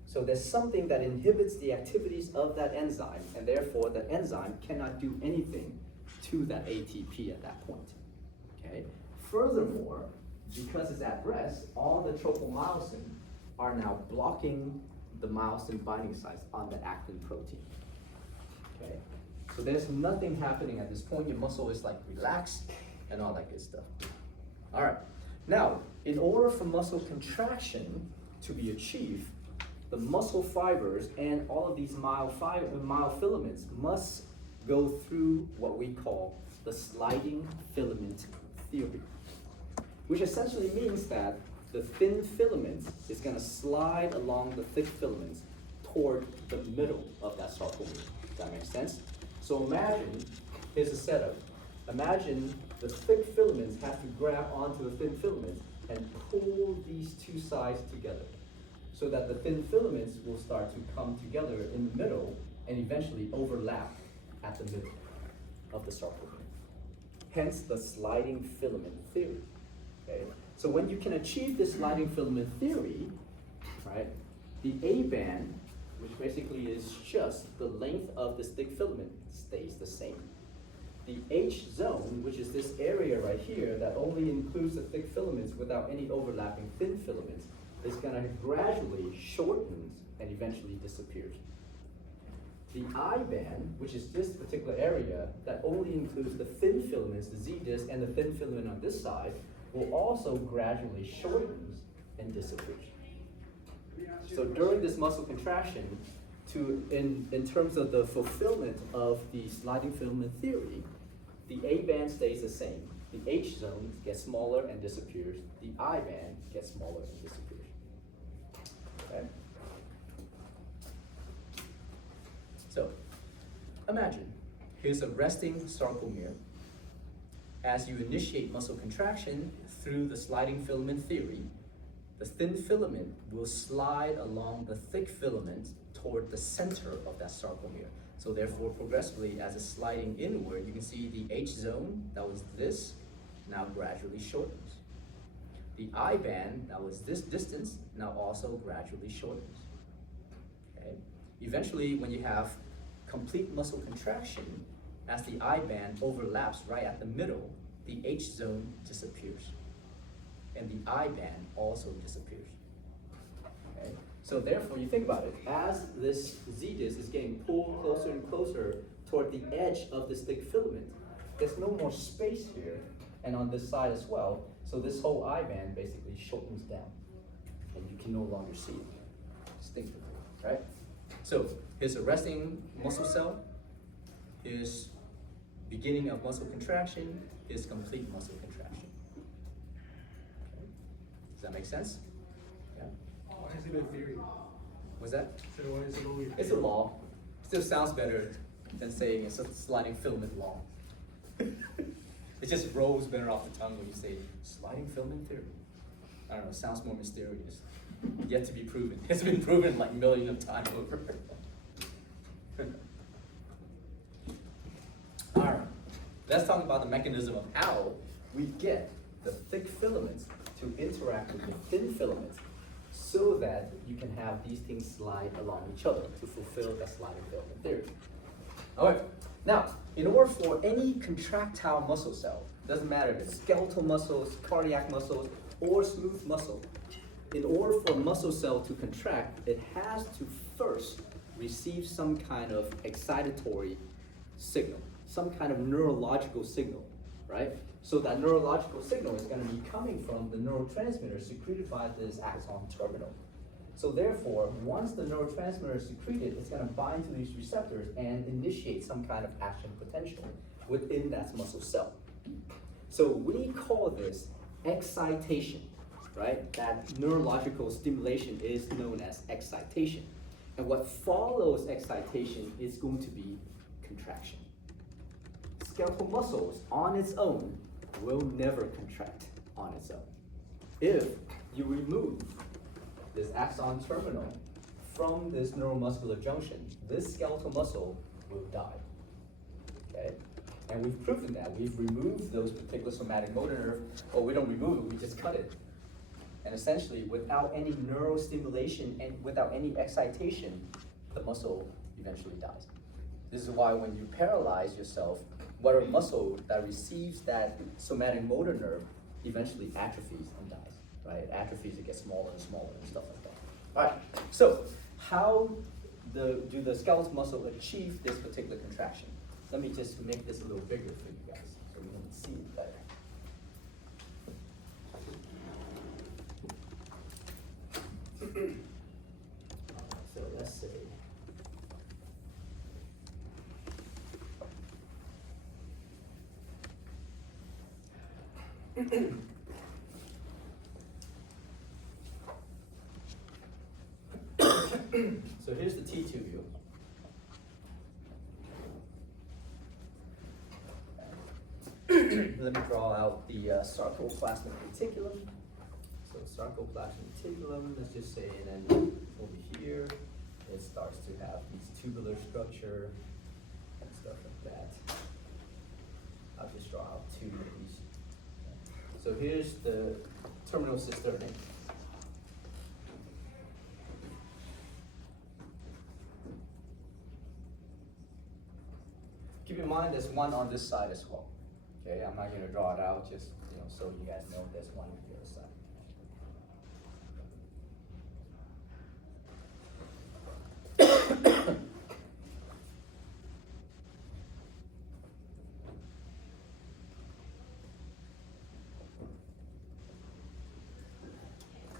So there's something that inhibits the activities of that enzyme, and therefore the enzyme cannot do anything to that ATP at that point. Okay. Furthermore, because it's at rest, all the tropomyosin are now blocking the myosin binding sites on the actin protein. Okay. So there's nothing happening at this point. Your muscle is like relaxed and all that good stuff. All right. Now, in order for muscle contraction to be achieved, the muscle fibers and all of these myofilaments must go through what we call the sliding filament theory, which essentially means that the thin filament is going to slide along the thick filaments toward the middle of that sarcomere. Does that make sense? So imagine, here's a setup. Imagine the thick filaments have to grab onto the thin filaments and pull these two sides together, so that the thin filaments will start to come together in the middle and eventually overlap at the middle of the sarcomere. Hence the sliding filament theory. Okay? So when you can achieve this sliding filament theory, right, the A band, which basically is just the length of this thick filament, stays the same. The H zone, which is this area right here that only includes the thick filaments without any overlapping thin filaments, is gonna gradually shorten and eventually disappears. The I band, which is this particular area that only includes the thin filaments, the Z disc, and the thin filament on this side, will also gradually shorten and disappear. So during this muscle contraction, in terms of the fulfillment of the sliding filament theory, the A band stays the same. The H zone gets smaller and disappears. The I band gets smaller and disappears. Okay? So, imagine, here's a resting sarcomere. As you initiate muscle contraction through the sliding filament theory, the thin filament will slide along the thick filament toward the center of that sarcomere. So therefore, progressively, as it's sliding inward, you can see the H zone, that was this, now gradually shortens. The I band, that was this distance, now also gradually shortens. Okay? Eventually, when you have complete muscle contraction, as the I band overlaps right at the middle, the H zone disappears. And the I band also disappears. Okay? So therefore, you think about it, as this Z disc is getting pulled closer and closer toward the edge of this thick filament, there's no more space here, and on this side as well, so this whole I band basically shortens down, and you can no longer see it distinctly, right? So here's a resting muscle cell, here's beginning of muscle contraction, here's complete muscle contraction. Okay. Does that make sense? Yeah. Why is it a theory? What's that? So why is it only a theory? It's a law. Still sounds better than saying it's a sliding filament law. It just rolls better off the tongue when you say sliding filament theory. I don't know, it sounds more mysterious. Yet to be proven. It's been proven like millions of times over. Alright, let's talk about the mechanism of how we get the thick filaments to interact with the thin filaments so that you can have these things slide along each other to fulfill the sliding filament theory. All right, now, in order for any contractile muscle cell, doesn't matter if it's skeletal muscles, cardiac muscles, or smooth muscle, in order for a muscle cell to contract, it has to first receive some kind of excitatory signal, some kind of neurological signal, right? So that neurological signal is going to be coming from the neurotransmitter secreted by this axon terminal. So therefore, once the neurotransmitter is secreted, it's going to bind to these receptors and initiate some kind of action potential within that muscle cell. So we call this excitation, right? That neurological stimulation is known as excitation. And what follows excitation is going to be contraction. Skeletal muscles on its own will never contract on its own. If you remove this axon terminal from this neuromuscular junction, this skeletal muscle will die, okay? And we've proven that. We've removed those particular somatic motor nerve, or we don't remove it, we just cut it. And essentially, without any neurostimulation and without any excitation, the muscle eventually dies. This is why when you paralyze yourself, whatever muscle that receives that somatic motor nerve eventually atrophies and dies, right? It atrophies, it gets smaller and smaller and stuff like that. All right, so how do the skeletal muscle achieve this particular contraction? Let me just make this a little bigger for you guys so we can see it better. So let's say so here's the T tubule. Let me draw out the sarcoplasmic reticulum. So sarcoplasmic reticulum, let's just say, and then over here, it starts to have these tubular structure and stuff like that. I'll just draw out two of these. So here's the terminal cisternae. Keep in mind there's one on this side as well. Okay, I'm not gonna draw it out, just so you guys know there's one on the other side.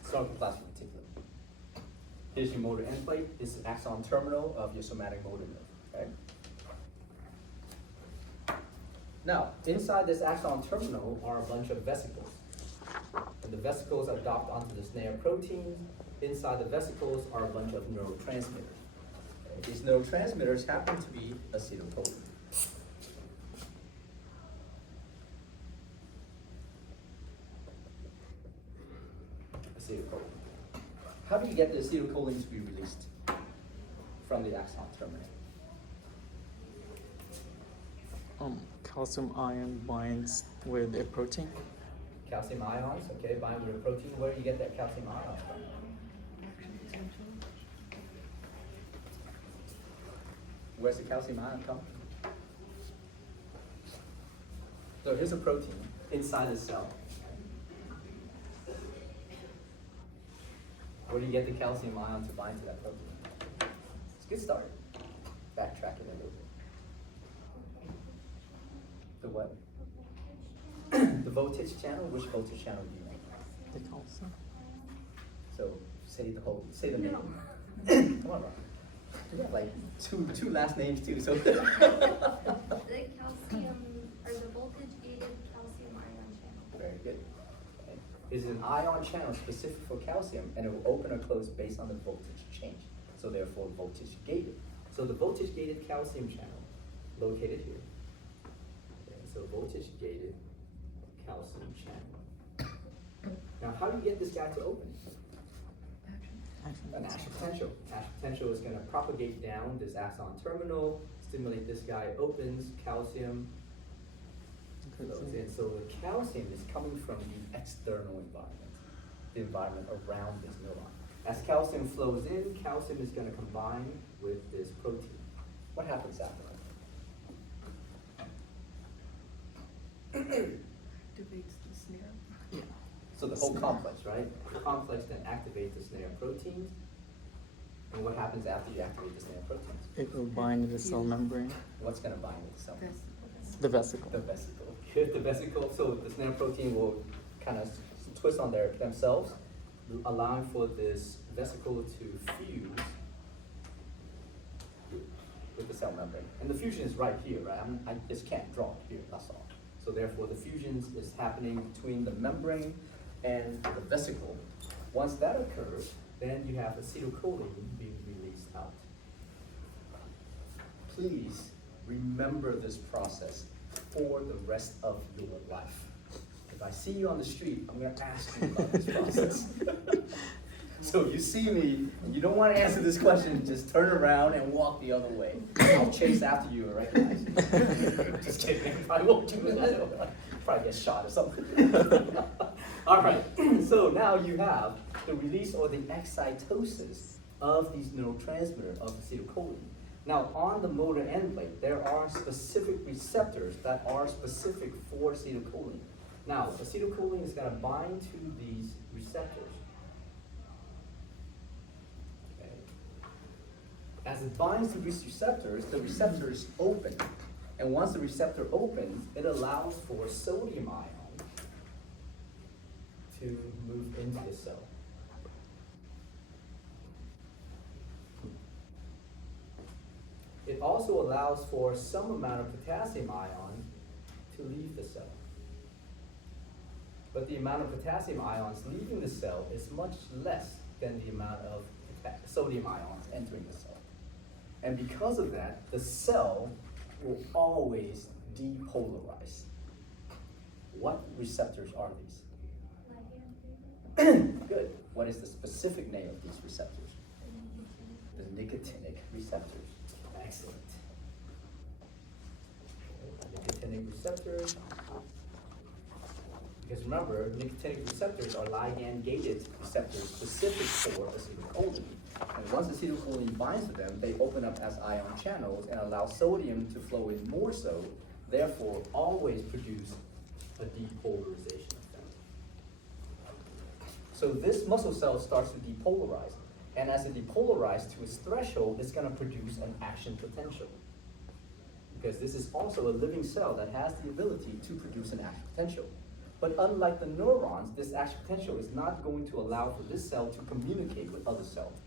Sarcoplasmic reticulum. Here's your motor end plate. This is the axon terminal of your somatic motor nerve. Okay. Now, inside this axon terminal are a bunch of vesicles. And the vesicles are docked onto the snare protein. Inside the vesicles are a bunch of neurotransmitters. Okay. These neurotransmitters happen to be acetylcholine. Acetylcholine. How do you get the acetylcholine to be released from the axon terminal? Calcium ion binds with a protein. Calcium ions, okay, bind with a protein. Where do you get that calcium ion from? Where's the calcium ion come from? So here's a protein inside the cell. Where do you get the calcium ion to bind to that protein? It's a good start. Backtrack it a little bit. The what? The voltage channel? Which voltage channel do you mean? The calcium. So say the name. Come on, Rob. You have like two last names too, so. The calcium, or the voltage-gated calcium ion channel. Very good. Okay. Is an ion channel specific for calcium, and it will open or close based on the voltage change. So therefore, voltage gated. So the voltage gated calcium channel, located here. Okay, so voltage gated calcium channel. Now, how do you get this guy to open? An action potential. Action potential is going to propagate down this axon terminal, stimulate this guy, opens, calcium flows in. So the calcium is coming from the external environment, the environment around this neuron. As calcium flows in, calcium is going to combine with this protein. What happens after that? Activates the snare. Yeah. So the whole complex, right? The complex then activates the snare proteins. And what happens after you activate the snare proteins? It will bind the cell membrane, What's going to bind with the cell? the vesicle. The vesicle. Good, the vesicle. So the snare protein will kind of twist on themselves, allowing for this vesicle to fuse with the cell membrane. And the fusion is right here, right? I just can't draw it here, that's all. So therefore, the fusion is happening between the membrane and the vesicle. Once that occurs, then you have acetylcholine being released out. Please remember this process for the rest of your life. If I see you on the street, I'm gonna ask you about this process. So if you see me, and you don't wanna answer this question, just turn around and walk the other way. I'll chase after you and recognize you. Just kidding, I probably won't do that. Probably get shot or something. All right, so now you have the release or the excitosis of these neurotransmitter of acetylcholine. Now, on the motor end plate, there are specific receptors that are specific for acetylcholine. Now, acetylcholine is going to bind to these receptors. Okay. As it binds to these receptors, the receptors open. And once the receptor opens, it allows for sodium ion to move into the cell. It also allows for some amount of potassium ion to leave the cell. But the amount of potassium ions leaving the cell is much less than the amount of sodium ions entering the cell. And because of that, the cell will always depolarize. What receptors are these? Good. What is the specific name of these receptors? The nicotinic receptors. Excellent. Nicotinic receptors. Because remember, nicotinic receptors are ligand-gated receptors specific for acetylcholine. And once acetylcholine binds to them, they open up as ion channels and allow sodium to flow in more so, therefore always produce a depolarization effect. So this muscle cell starts to depolarize. And as it depolarizes to its threshold, it's going to produce an action potential. Because this is also a living cell that has the ability to produce an action potential. But unlike the neurons, this action potential is not going to allow for this cell to communicate with other cells.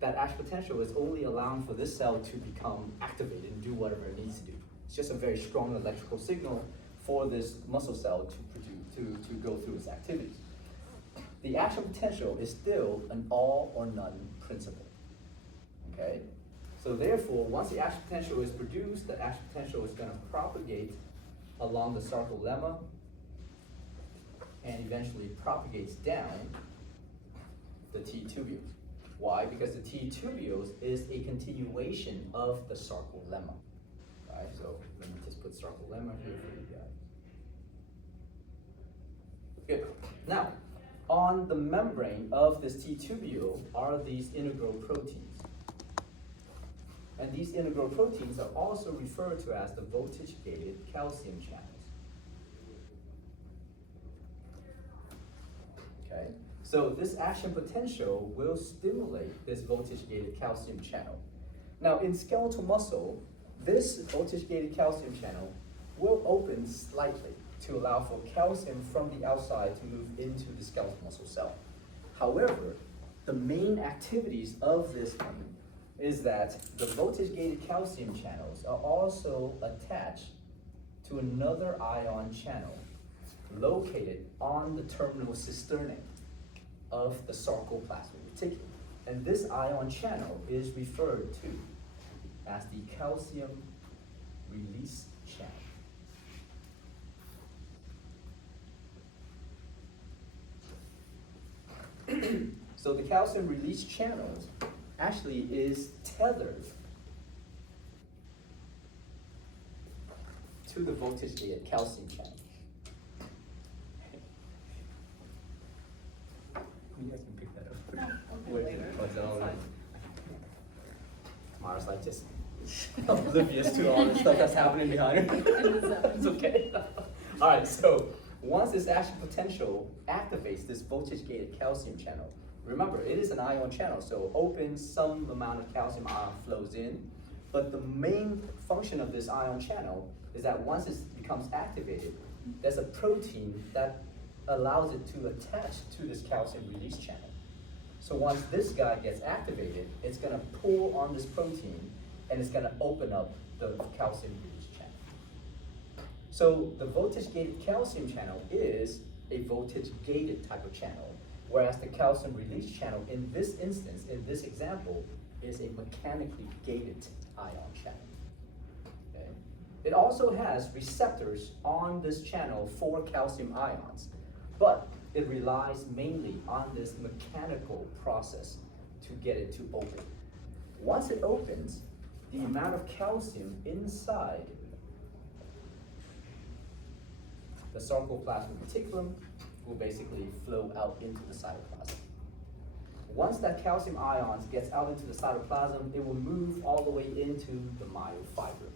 That action potential is only allowing for this cell to become activated and do whatever it needs to do. It's just a very strong electrical signal for this muscle cell to produce, to go through its activities. The action potential is still an all or none principle. Okay? So therefore, once the action potential is produced, the action potential is going to propagate along the sarcolemma and eventually propagates down the T tubules. Why? Because the T tubules is a continuation of the sarcolemma. Right? So let me just put sarcolemma here for you guys. Good. Now, on the membrane of this T tubule are these integral proteins. And these integral proteins are also referred to as the voltage-gated calcium channels. Okay? So this action potential will stimulate this voltage-gated calcium channel. Now in skeletal muscle, this voltage-gated calcium channel will open slightly to allow for calcium from the outside to move into the skeletal muscle cell. However, the main activities of this one is that the voltage-gated calcium channels are also attached to another ion channel located on the terminal cisternae of the sarcoplasmic reticulum. And this ion channel is referred to as the calcium release channel. So the calcium release channels actually is tethered to the voltage-gated calcium channel. You guys can pick that up. No, okay. Wait. just oblivious to all the stuff that's happening behind her. It's okay. All right, so once this action potential activates this voltage-gated calcium channel, remember, it is an ion channel, so open, some amount of calcium ion flows in, but the main function of this ion channel is that once it becomes activated, there's a protein that allows it to attach to this calcium release channel. So once this guy gets activated, it's gonna pull on this protein and it's gonna open up the calcium release channel. So the voltage-gated calcium channel is a voltage-gated type of channel, whereas the calcium release channel in this instance, in this example, is a mechanically gated ion channel. Okay? It also has receptors on this channel for calcium ions, but it relies mainly on this mechanical process to get it to open. Once it opens, the amount of calcium inside the sarcoplasmic reticulum will basically flow out into the cytoplasm. Once that calcium ions gets out into the cytoplasm, it will move all the way into the myofibril.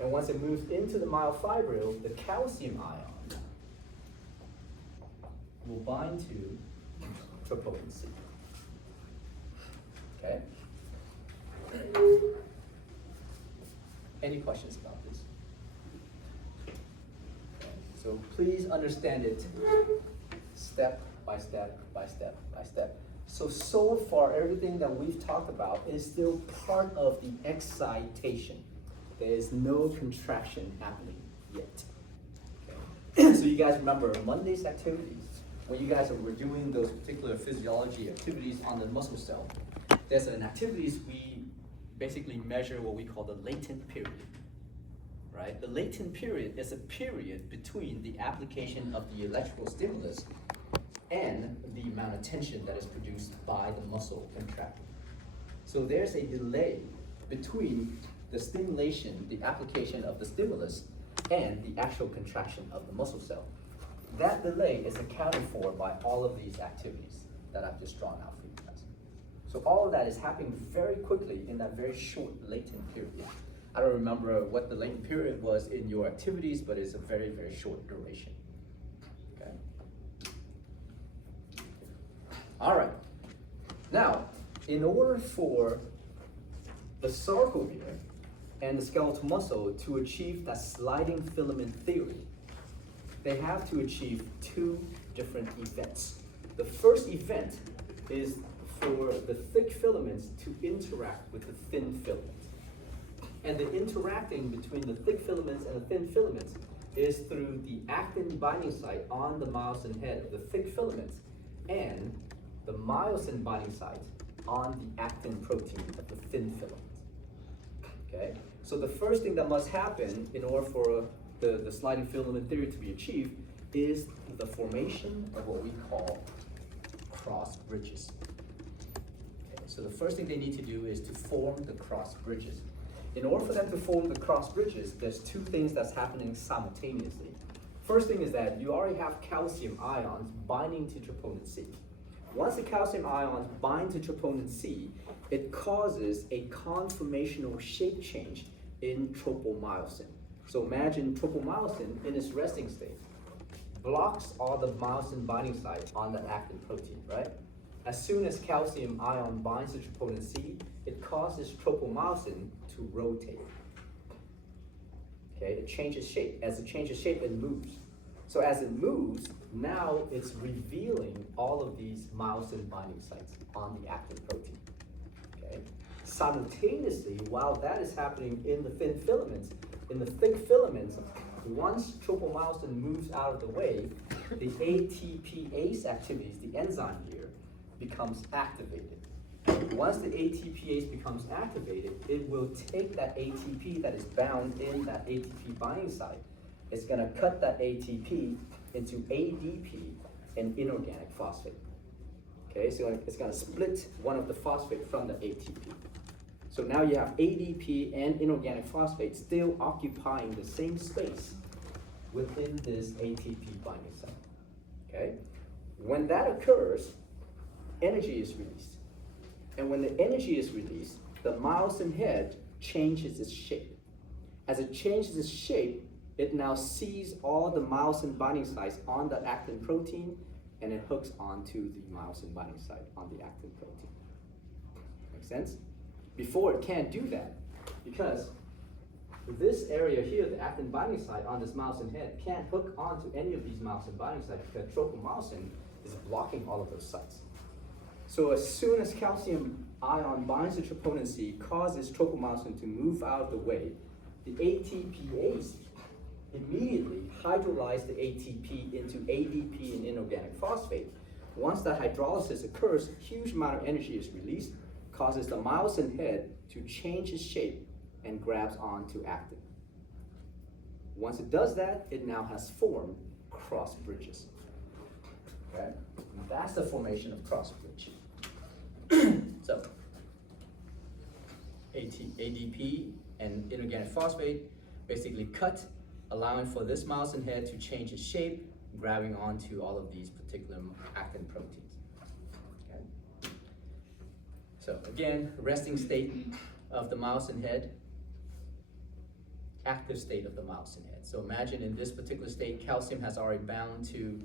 And once it moves into the myofibril, the calcium ion will bind to troponin C. Okay? Any questions about this? Okay. So please understand it step by step by step by step. So far, everything that we've talked about is still part of the excitation. There is no contraction happening yet. Okay. So you guys remember Monday's activities, when you guys were doing those particular physiology activities on the muscle cell, there's an activities we basically measure what we call the latent period, right? The latent period is a period between the application of the electrical stimulus and the amount of tension that is produced by the muscle contracting. So there's a delay between the stimulation, the application of the stimulus, and the actual contraction of the muscle cell. That delay is accounted for by all of these activities that I've just drawn out for you guys. So all of that is happening very quickly in that very short latent period. I don't remember what the latent period was in your activities, but it's a very, very short duration. Okay. All right. Now, in order for the sarcomere and the skeletal muscle to achieve that sliding filament theory, they have to achieve two different events. The first event is for the thick filaments to interact with the thin filaments. And the interacting between the thick filaments and the thin filaments is through the actin binding site on the myosin head of the thick filaments and the myosin binding site on the actin protein of the thin filaments. Okay? So the first thing that must happen in order for the sliding filament theory to be achieved is the formation of what we call cross bridges. Okay, so the first thing they need to do is to form the cross bridges. In order for them to form the cross bridges, there's two things that's happening simultaneously. First thing is that you already have calcium ions binding to troponin C. Once the calcium ions bind to troponin C, it causes a conformational shape change in tropomyosin. So imagine tropomyosin in its resting state blocks all the myosin binding site on the actin protein, right? As soon as calcium ion binds to troponin C, it causes tropomyosin to rotate. Okay, it changes shape. As it changes shape, it moves. So as it moves, now it's revealing all of these myosin binding sites on the actin protein. Okay. Simultaneously, while that is happening in the thin filaments, in the thick filaments, once tropomyosin moves out of the way, the ATPase activities, the enzyme here, becomes activated. Once the ATPase becomes activated, it will take that ATP that is bound in that ATP binding site. It's going to cut that ATP into ADP and inorganic phosphate. Okay, so it's going to split one of the phosphate from the ATP. So now you have ADP and inorganic phosphate still occupying the same space within this ATP binding site. Okay? When that occurs, energy is released. And when the energy is released, the myosin head changes its shape. As it changes its shape, it now sees all the myosin binding sites on the actin protein, and it hooks onto the myosin binding site on the actin protein. Make sense? Before it can't do that, because this area here, the actin binding site on this myosin head, can't hook onto any of these myosin binding sites because tropomyosin is blocking all of those sites. So as soon as calcium ion binds to troponin C, causes tropomyosin to move out of the way, the ATPase immediately hydrolyze the ATP into ADP and inorganic phosphate. Once that hydrolysis occurs, huge amount of energy is released, causes the myosin head to change its shape and grabs onto actin. Once it does that, it now has formed cross bridges. Okay? And that's the formation of cross bridge. So, ADP and inorganic phosphate basically cut, allowing for this myosin head to change its shape, grabbing onto all of these particular actin proteins. Okay? So again, resting state of the myosin head, active state of the myosin head. So imagine in this particular state, calcium has already bound to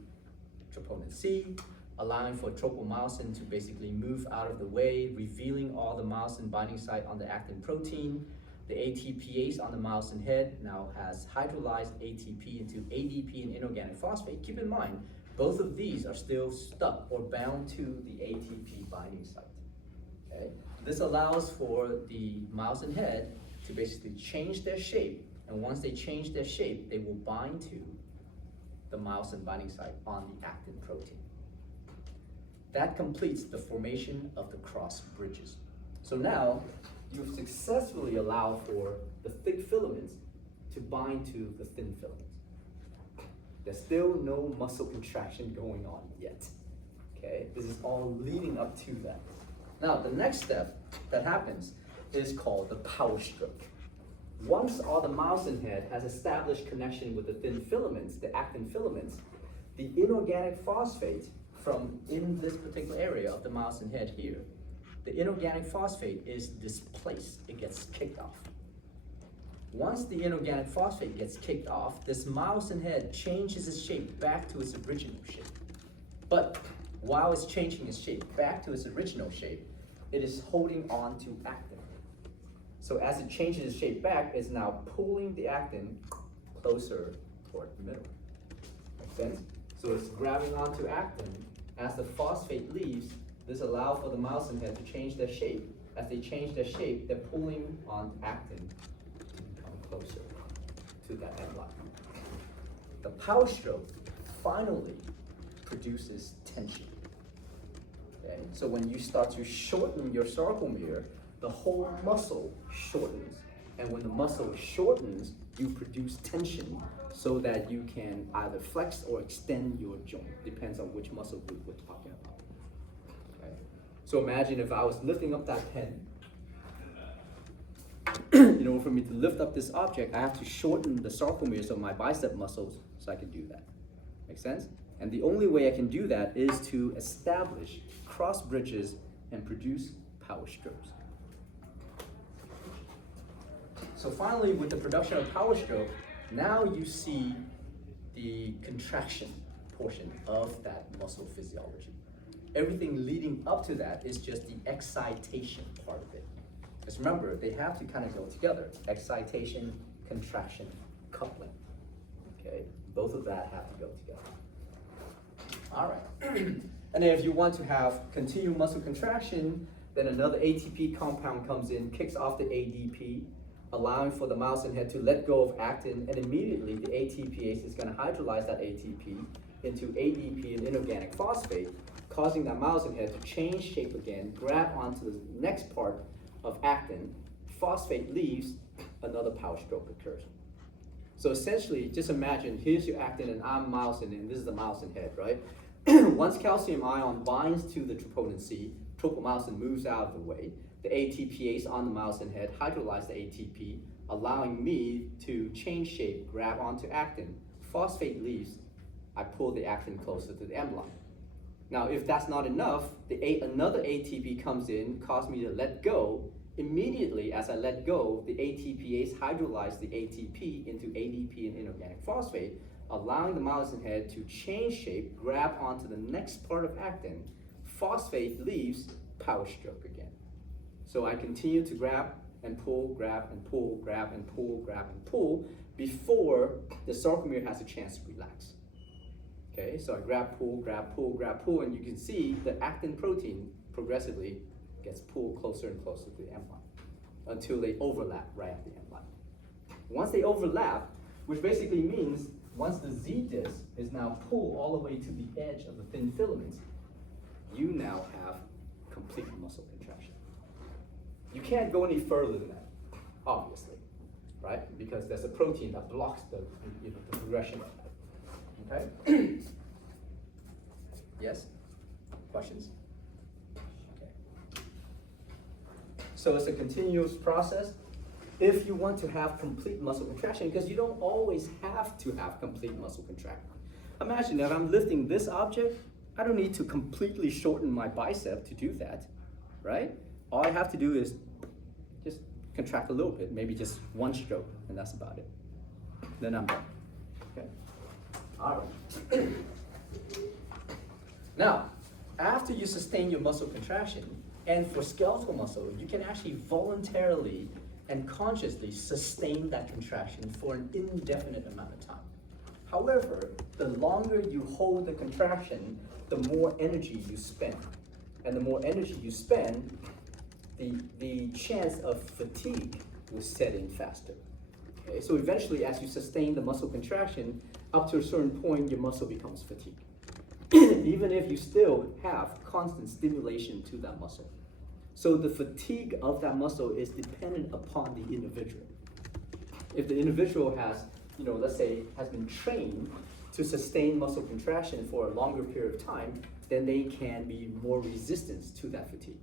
troponin C, allowing for tropomyosin to basically move out of the way, revealing all the myosin binding site on the actin protein. The ATPase on the myosin head now has hydrolyzed ATP into ADP and inorganic phosphate. Keep in mind, both of these are still stuck or bound to the ATP binding site. Okay? This allows for the myosin head to basically change their shape, and once they change their shape, they will bind to the myosin binding site on the actin protein. That completes the formation of the cross bridges. So now, you've successfully allowed for the thick filaments to bind to the thin filaments. There's still no muscle contraction going on yet. Okay, this is all leading up to that. Now, the next step that happens is called the power stroke. Once all the myosin head has established connection with the thin filaments, the actin filaments, the inorganic phosphate from in this particular area of the myosin head here, the inorganic phosphate is displaced, it gets kicked off. Once the inorganic phosphate gets kicked off, this myosin head changes its shape back to its original shape. But while it's changing its shape back to its original shape, it is holding on to actin. So as it changes its shape back, it's now pulling the actin closer toward the middle. Make sense? So it's grabbing onto actin. As the phosphate leaves, this allows for the myosin head to change their shape. As they change their shape, they're pulling on actin to become closer to that end line. The power stroke finally produces tension. Okay? So when you start to shorten your sarcomere, the whole muscle shortens. And when the muscle shortens, you produce tension so that you can either flex or extend your joint. Depends on which muscle group we're talking about. Okay? So imagine if I was lifting up that pen. In order for me to lift up this object, I have to shorten the sarcomeres of my bicep muscles so I can do that. Make sense? And the only way I can do that is to establish cross bridges and produce power strokes. So finally, with the production of power stroke, now you see the contraction portion of that muscle physiology. Everything leading up to that is just the excitation part of it. Because remember, they have to kind of go together. Excitation, contraction, coupling. Okay, both of that have to go together. All right. And then if you want to have continued muscle contraction, then another ATP compound comes in, kicks off the ADP, allowing for the myosin head to let go of actin, and immediately the ATPase is going to hydrolyze that ATP into ADP and inorganic phosphate, causing that myosin head to change shape again, grab onto the next part of actin, phosphate leaves, another power stroke occurs. So essentially, just imagine, here's your actin and I'm myosin, and this is the myosin head, right? Once calcium ion binds to the troponin C, tropomyosin moves out of the way. The ATPase on the myosin head hydrolyzes the ATP, allowing me to change shape, grab onto actin. Phosphate leaves, I pull the actin closer to the M line. Now, if that's not enough, another ATP comes in, causes me to let go, Immediately as I let go, the ATPase hydrolyze the ATP into ADP and inorganic phosphate, allowing the myosin head to change shape, grab onto the next part of actin. Phosphate leaves, power stroke again. So I continue to grab and pull, grab and pull, grab and pull, grab and pull before the sarcomere has a chance to relax. Okay, so I grab, pull, grab, pull, grab, pull, and you can see the actin protein progressively gets pulled closer and closer to the end line until they overlap right at the end line. Once they overlap, which basically means once the Z disc is now pulled all the way to the edge of the thin filaments, you now have complete muscle contraction. You can't go any further than that, obviously, right? Because there's a protein that blocks the progression of that. Okay? Yes? Questions? Okay. So it's a continuous process. If you want to have complete muscle contraction, because you don't always have to have complete muscle contraction. Imagine that I'm lifting this object, I don't need to completely shorten my bicep to do that, right? All I have to do is just contract a little bit, maybe just one stroke, and that's about it. Then I'm done. Okay. All right. Now, after you sustain your muscle contraction, and for skeletal muscle, you can actually voluntarily and consciously sustain that contraction for an indefinite amount of time. However, the longer you hold the contraction, the more energy you spend. And the more energy you spend, the chance of fatigue will set in faster. Okay? So eventually, as you sustain the muscle contraction, up to a certain point, your muscle becomes fatigued. Even if you still have constant stimulation to that muscle. So the fatigue of that muscle is dependent upon the individual. If the individual has, let's say, has been trained to sustain muscle contraction for a longer period of time, then they can be more resistant to that fatigue.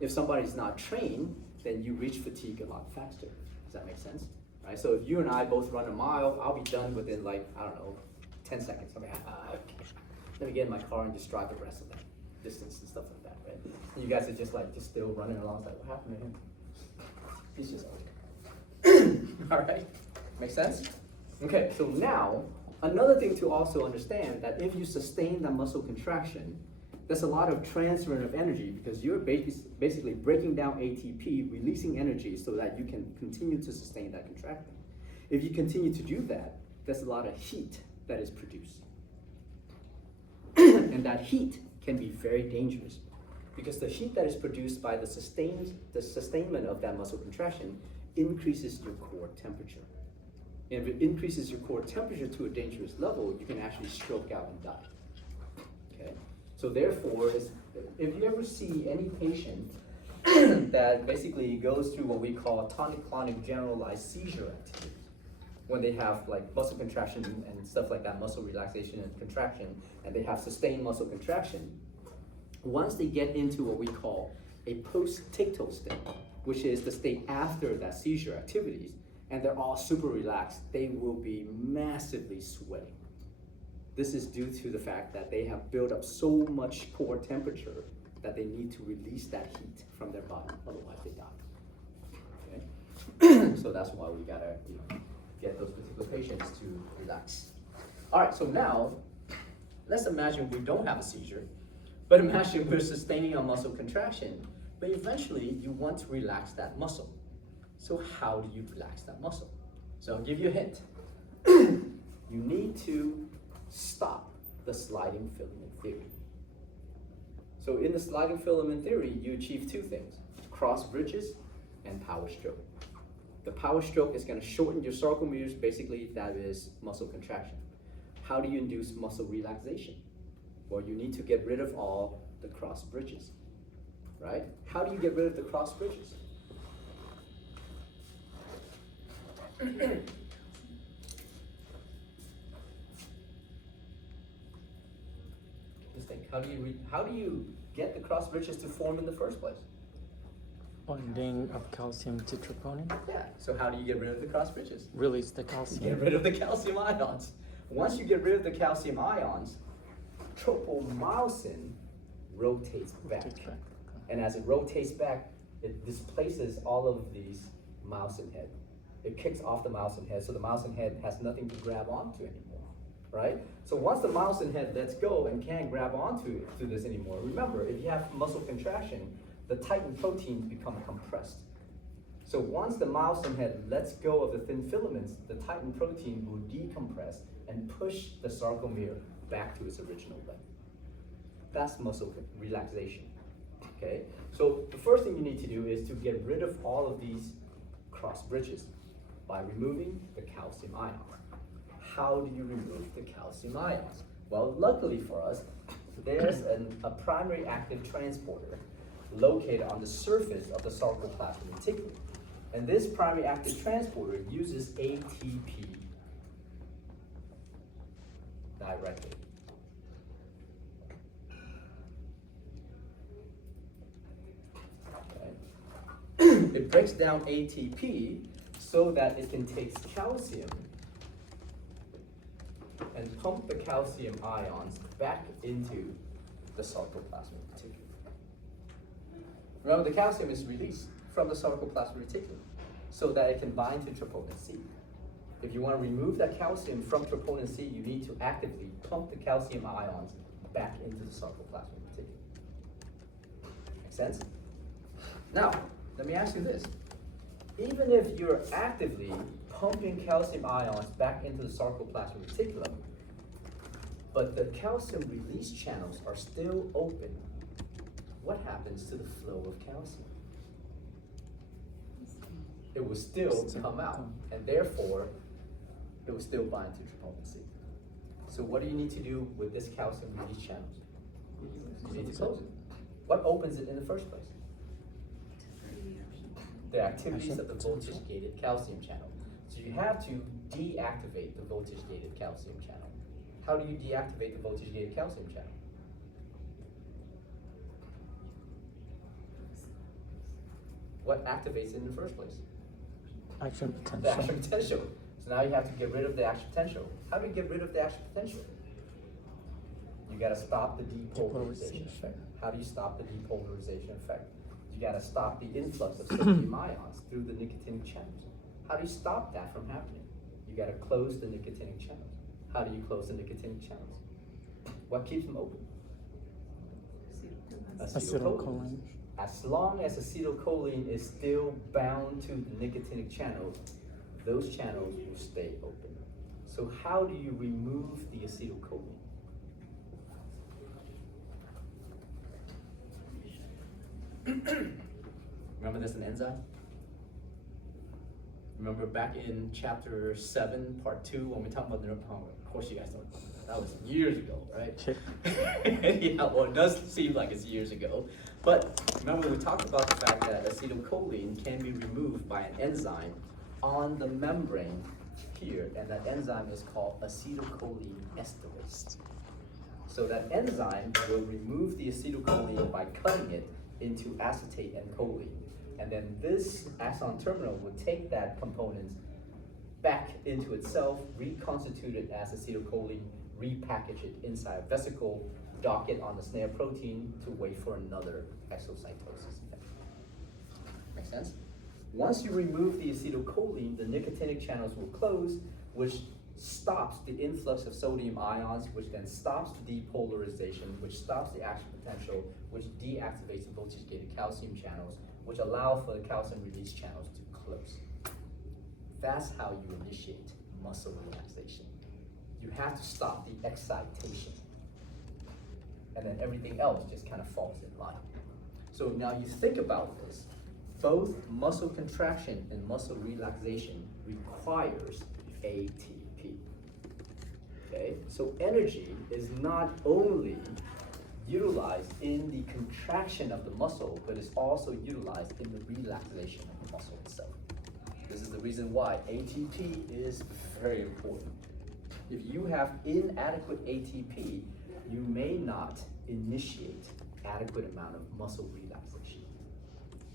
If somebody's not trained, then you reach fatigue a lot faster. Does that make sense? Right? So if you and I both run a mile, I'll be done within 10 seconds. Okay. Let me get in my car and just drive the rest of that distance and stuff like that, right? And you guys are just still running along. It's like, what happened to him? He's just okay. All right, makes sense? Okay, so now, another thing to also understand that if you sustain that muscle contraction, there's a lot of transfer of energy because you're basically breaking down ATP, releasing energy so that you can continue to sustain that contraction. If you continue to do that, there's a lot of heat that is produced. And that heat can be very dangerous because the heat that is produced by the sustainment of that muscle contraction increases your core temperature. And if it increases your core temperature to a dangerous level, you can actually stroke out and die. Okay? So therefore, if you ever see any patient that basically goes through what we call tonic-clonic generalized seizure activity, when they have muscle contraction and stuff like that, muscle relaxation and contraction, and they have sustained muscle contraction, once they get into what we call a post-tictal state, which is the state after that seizure activities, and they're all super relaxed, they will be massively sweating. This is due to the fact that they have built up so much core temperature that they need to release that heat from their body, otherwise they die. Okay? So that's why we gotta get those particular patients to relax. All right, so now, let's imagine we don't have a seizure, but imagine we're sustaining a muscle contraction, but eventually you want to relax that muscle. So how do you relax that muscle? So I'll give you a hint. You need to stop the sliding filament theory. So in the sliding filament theory, you achieve two things: cross bridges and power stroke. The power stroke is going to shorten your sarcomeres, basically that is muscle contraction. How do you induce muscle relaxation? Well, you need to get rid of all the cross bridges, right? How do you get rid of the cross bridges? Just think, how do you get the cross bridges to form in the first place? Bonding of calcium to troponin. Yeah, so how do you get rid of the cross bridges? Release the calcium. Get rid of the calcium ions. Once you get rid of the calcium ions, tropomyosin rotates back. And as it rotates back, it displaces all of these myosin head. It kicks off the myosin head, so the myosin head has nothing to grab onto anymore, right? So once the myosin head lets go and can't grab onto this anymore, remember, if you have muscle contraction, the tightened proteins become compressed. So once the myosin head lets go of the thin filaments, the tightened protein will decompress and push the sarcomere back to its original length. That's muscle relaxation, okay? So the first thing you need to do is to get rid of all of these cross bridges by removing the calcium ions. How do you remove the calcium ions? Well, luckily for us, there's a primary active transporter located on the surface of the sarcoplasmic reticulum. And this primary active transporter uses ATP directly. Okay. It breaks down ATP so that it can take calcium and pump the calcium ions back into the sarcoplasmic reticulum. Remember, the calcium is released from the sarcoplasmic reticulum so that it can bind to troponin C. If you want to remove that calcium from troponin C, you need to actively pump the calcium ions back into the sarcoplasmic reticulum. Make sense? Now, let me ask you this. Even if you're actively pumping calcium ions back into the sarcoplasmic reticulum, but the calcium release channels are still open, what happens to the flow of calcium? It will still come out, and therefore, it will still bind to troponin C. So what do you need to do with this calcium release channels? You need to close it. What opens it in the first place? The activities of the voltage-gated calcium channel. So you have to deactivate the voltage-gated calcium channel. How do you deactivate the voltage-gated calcium channel? What activates it in the first place? Action The potential. action potential. So now you have to get rid of the action potential. How do you get rid of the action potential? You gotta stop the depolarization effect. How do you stop the depolarization effect? You gotta stop the influx of sodium ions through the nicotinic channels. How do you stop that from happening? You gotta close the nicotinic channels. How do you close the nicotinic channels? What keeps them open? Acetylcholine. As long as acetylcholine is still bound to the nicotinic channels, those channels will stay open. So how do you remove the acetylcholine? Remember there's an enzyme? Remember back in chapter 7, part 2, when we talked about the neuropower? Of course you guys don't remember. That was years ago, right? Yeah, well, it does seem like it's years ago. But remember, we talked about the fact that acetylcholine can be removed by an enzyme on the membrane here, and that enzyme is called acetylcholine esterase. So that enzyme will remove the acetylcholine by cutting it into acetate and choline. And then this axon terminal will take that component back into itself, reconstitute it as acetylcholine, repackage it inside a vesicle, dock it on the snare protein to wait for another exocytosis event. Make sense? Once you remove the acetylcholine, the nicotinic channels will close, which stops the influx of sodium ions, which then stops the depolarization, which stops the action potential, which deactivates the voltage-gated calcium channels, which allow for the calcium release channels to close. That's how you initiate muscle relaxation. You have to stop the excitation. And then everything else just kind of falls in line. So now you think about this. Both muscle contraction and muscle relaxation requires ATP. Okay? So energy is not only utilized in the contraction of the muscle, but is also utilized in the relaxation of the muscle itself. This is the reason why ATP is very important. If you have inadequate ATP, you may not initiate adequate amount of muscle relaxation,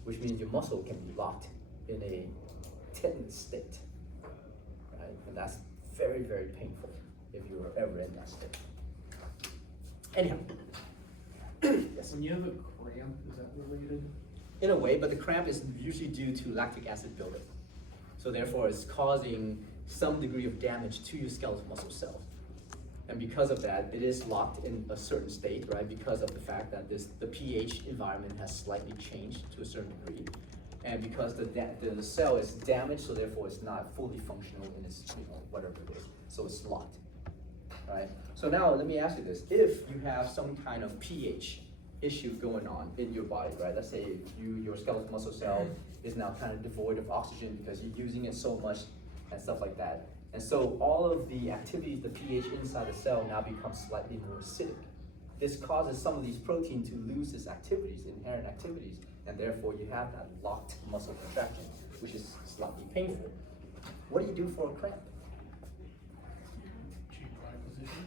which means your muscle can be locked in a tense state, right? And that's very, very painful if you're ever in that state. Anyhow. Yes. When you have a cramp, is that related? in a way, but the cramp is usually due to lactic acid buildup. So therefore, it's causing some degree of damage to your skeletal muscle cells. And because of that, it is locked in a certain state, right? Because of the fact that the pH environment has slightly changed to a certain degree. And because the cell is damaged, so therefore it's not fully functional in its, whatever it is. So it's locked, right? So now let me ask you this. If you have some kind of pH issue going on in your body, right? Let's say your skeletal muscle cell is now kind of devoid of oxygen because you're using it so much and stuff like that. And so all of the activities, the pH inside the cell now becomes slightly more acidic. This causes some of these proteins to lose its activities, inherent activities, and therefore you have that locked muscle contraction, which is slightly painful. What do you do for a cramp? Change body position.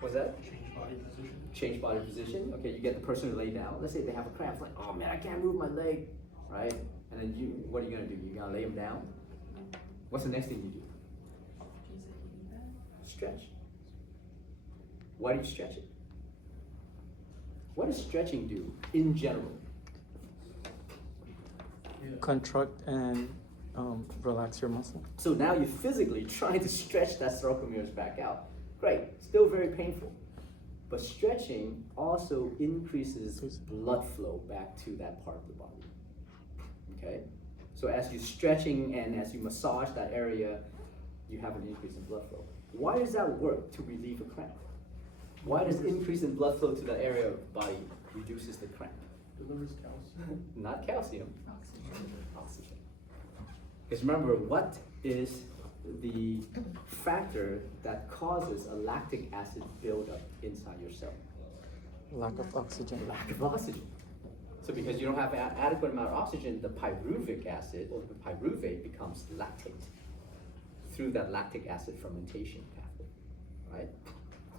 What's that? Change body position. Change body position. Okay, you get the person to lay down. Let's say they have a cramp. It's like, oh man, I can't move my leg, right? And then what are you gonna do? You're gonna lay them down? What's the next thing you do? Stretch. Why do you stretch it? What does stretching do in general? Contract and relax your muscle. So now you're physically trying to stretch that sarcomeres back out. Great, still very painful. But stretching also increases blood flow back to that part of the body. Okay? So as you're stretching and as you massage that area, you have an increase in blood flow. Why does that work to relieve a cramp? Why does increase in blood flow to the area of the body reduces the cramp? Delivers calcium. Not calcium. Oxygen. Because remember, what is the factor that causes a lactic acid buildup inside your cell? Lack of oxygen. Lack of oxygen. So because you don't have an adequate amount of oxygen, the pyruvic acid or the pyruvate becomes lactate through that lactic acid fermentation pathway, right?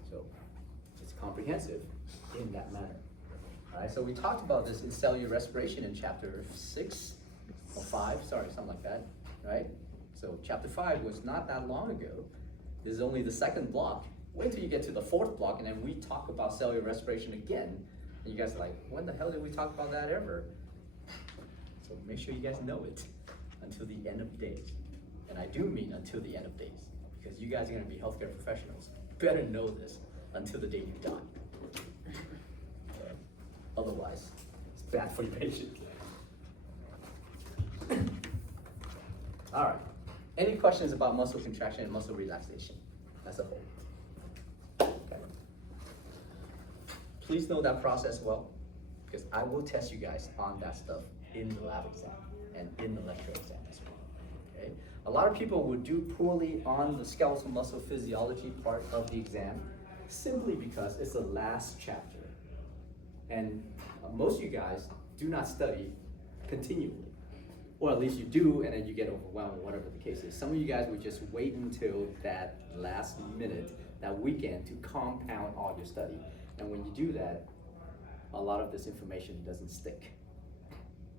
So it's comprehensive in that manner. All right, so we talked about this in cellular respiration in chapter 6 or 5, sorry, something like that, right? So chapter 5 was not that long ago. This is only the second block. Wait till you get to the 4th block and then we talk about cellular respiration again. And you guys are like, when the hell did we talk about that ever? So make sure you guys know it until the end of days. And I do mean until the end of days, because you guys are gonna be healthcare professionals. Better know this until the day you die. Otherwise, it's bad for your patient. All right, any questions about muscle contraction and muscle relaxation as a whole? Okay. Please know that process well, because I will test you guys on that stuff in the lab exam and in the lecture exam as well, okay? A lot of people would do poorly on the skeletal muscle physiology part of the exam simply because it's the last chapter. And most of you guys do not study continually. Or at least you do, and then you get overwhelmed, whatever the case is. Some of you guys would just wait until that last minute, that weekend, to compound all your study. And when you do that, a lot of this information doesn't stick.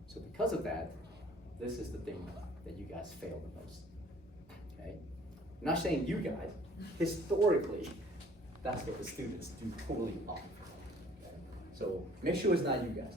So because of that, this is the thing that you guys fail the most, okay? I'm not saying you guys, historically, that's what the students do poorly on. Okay? So make sure it's not you guys.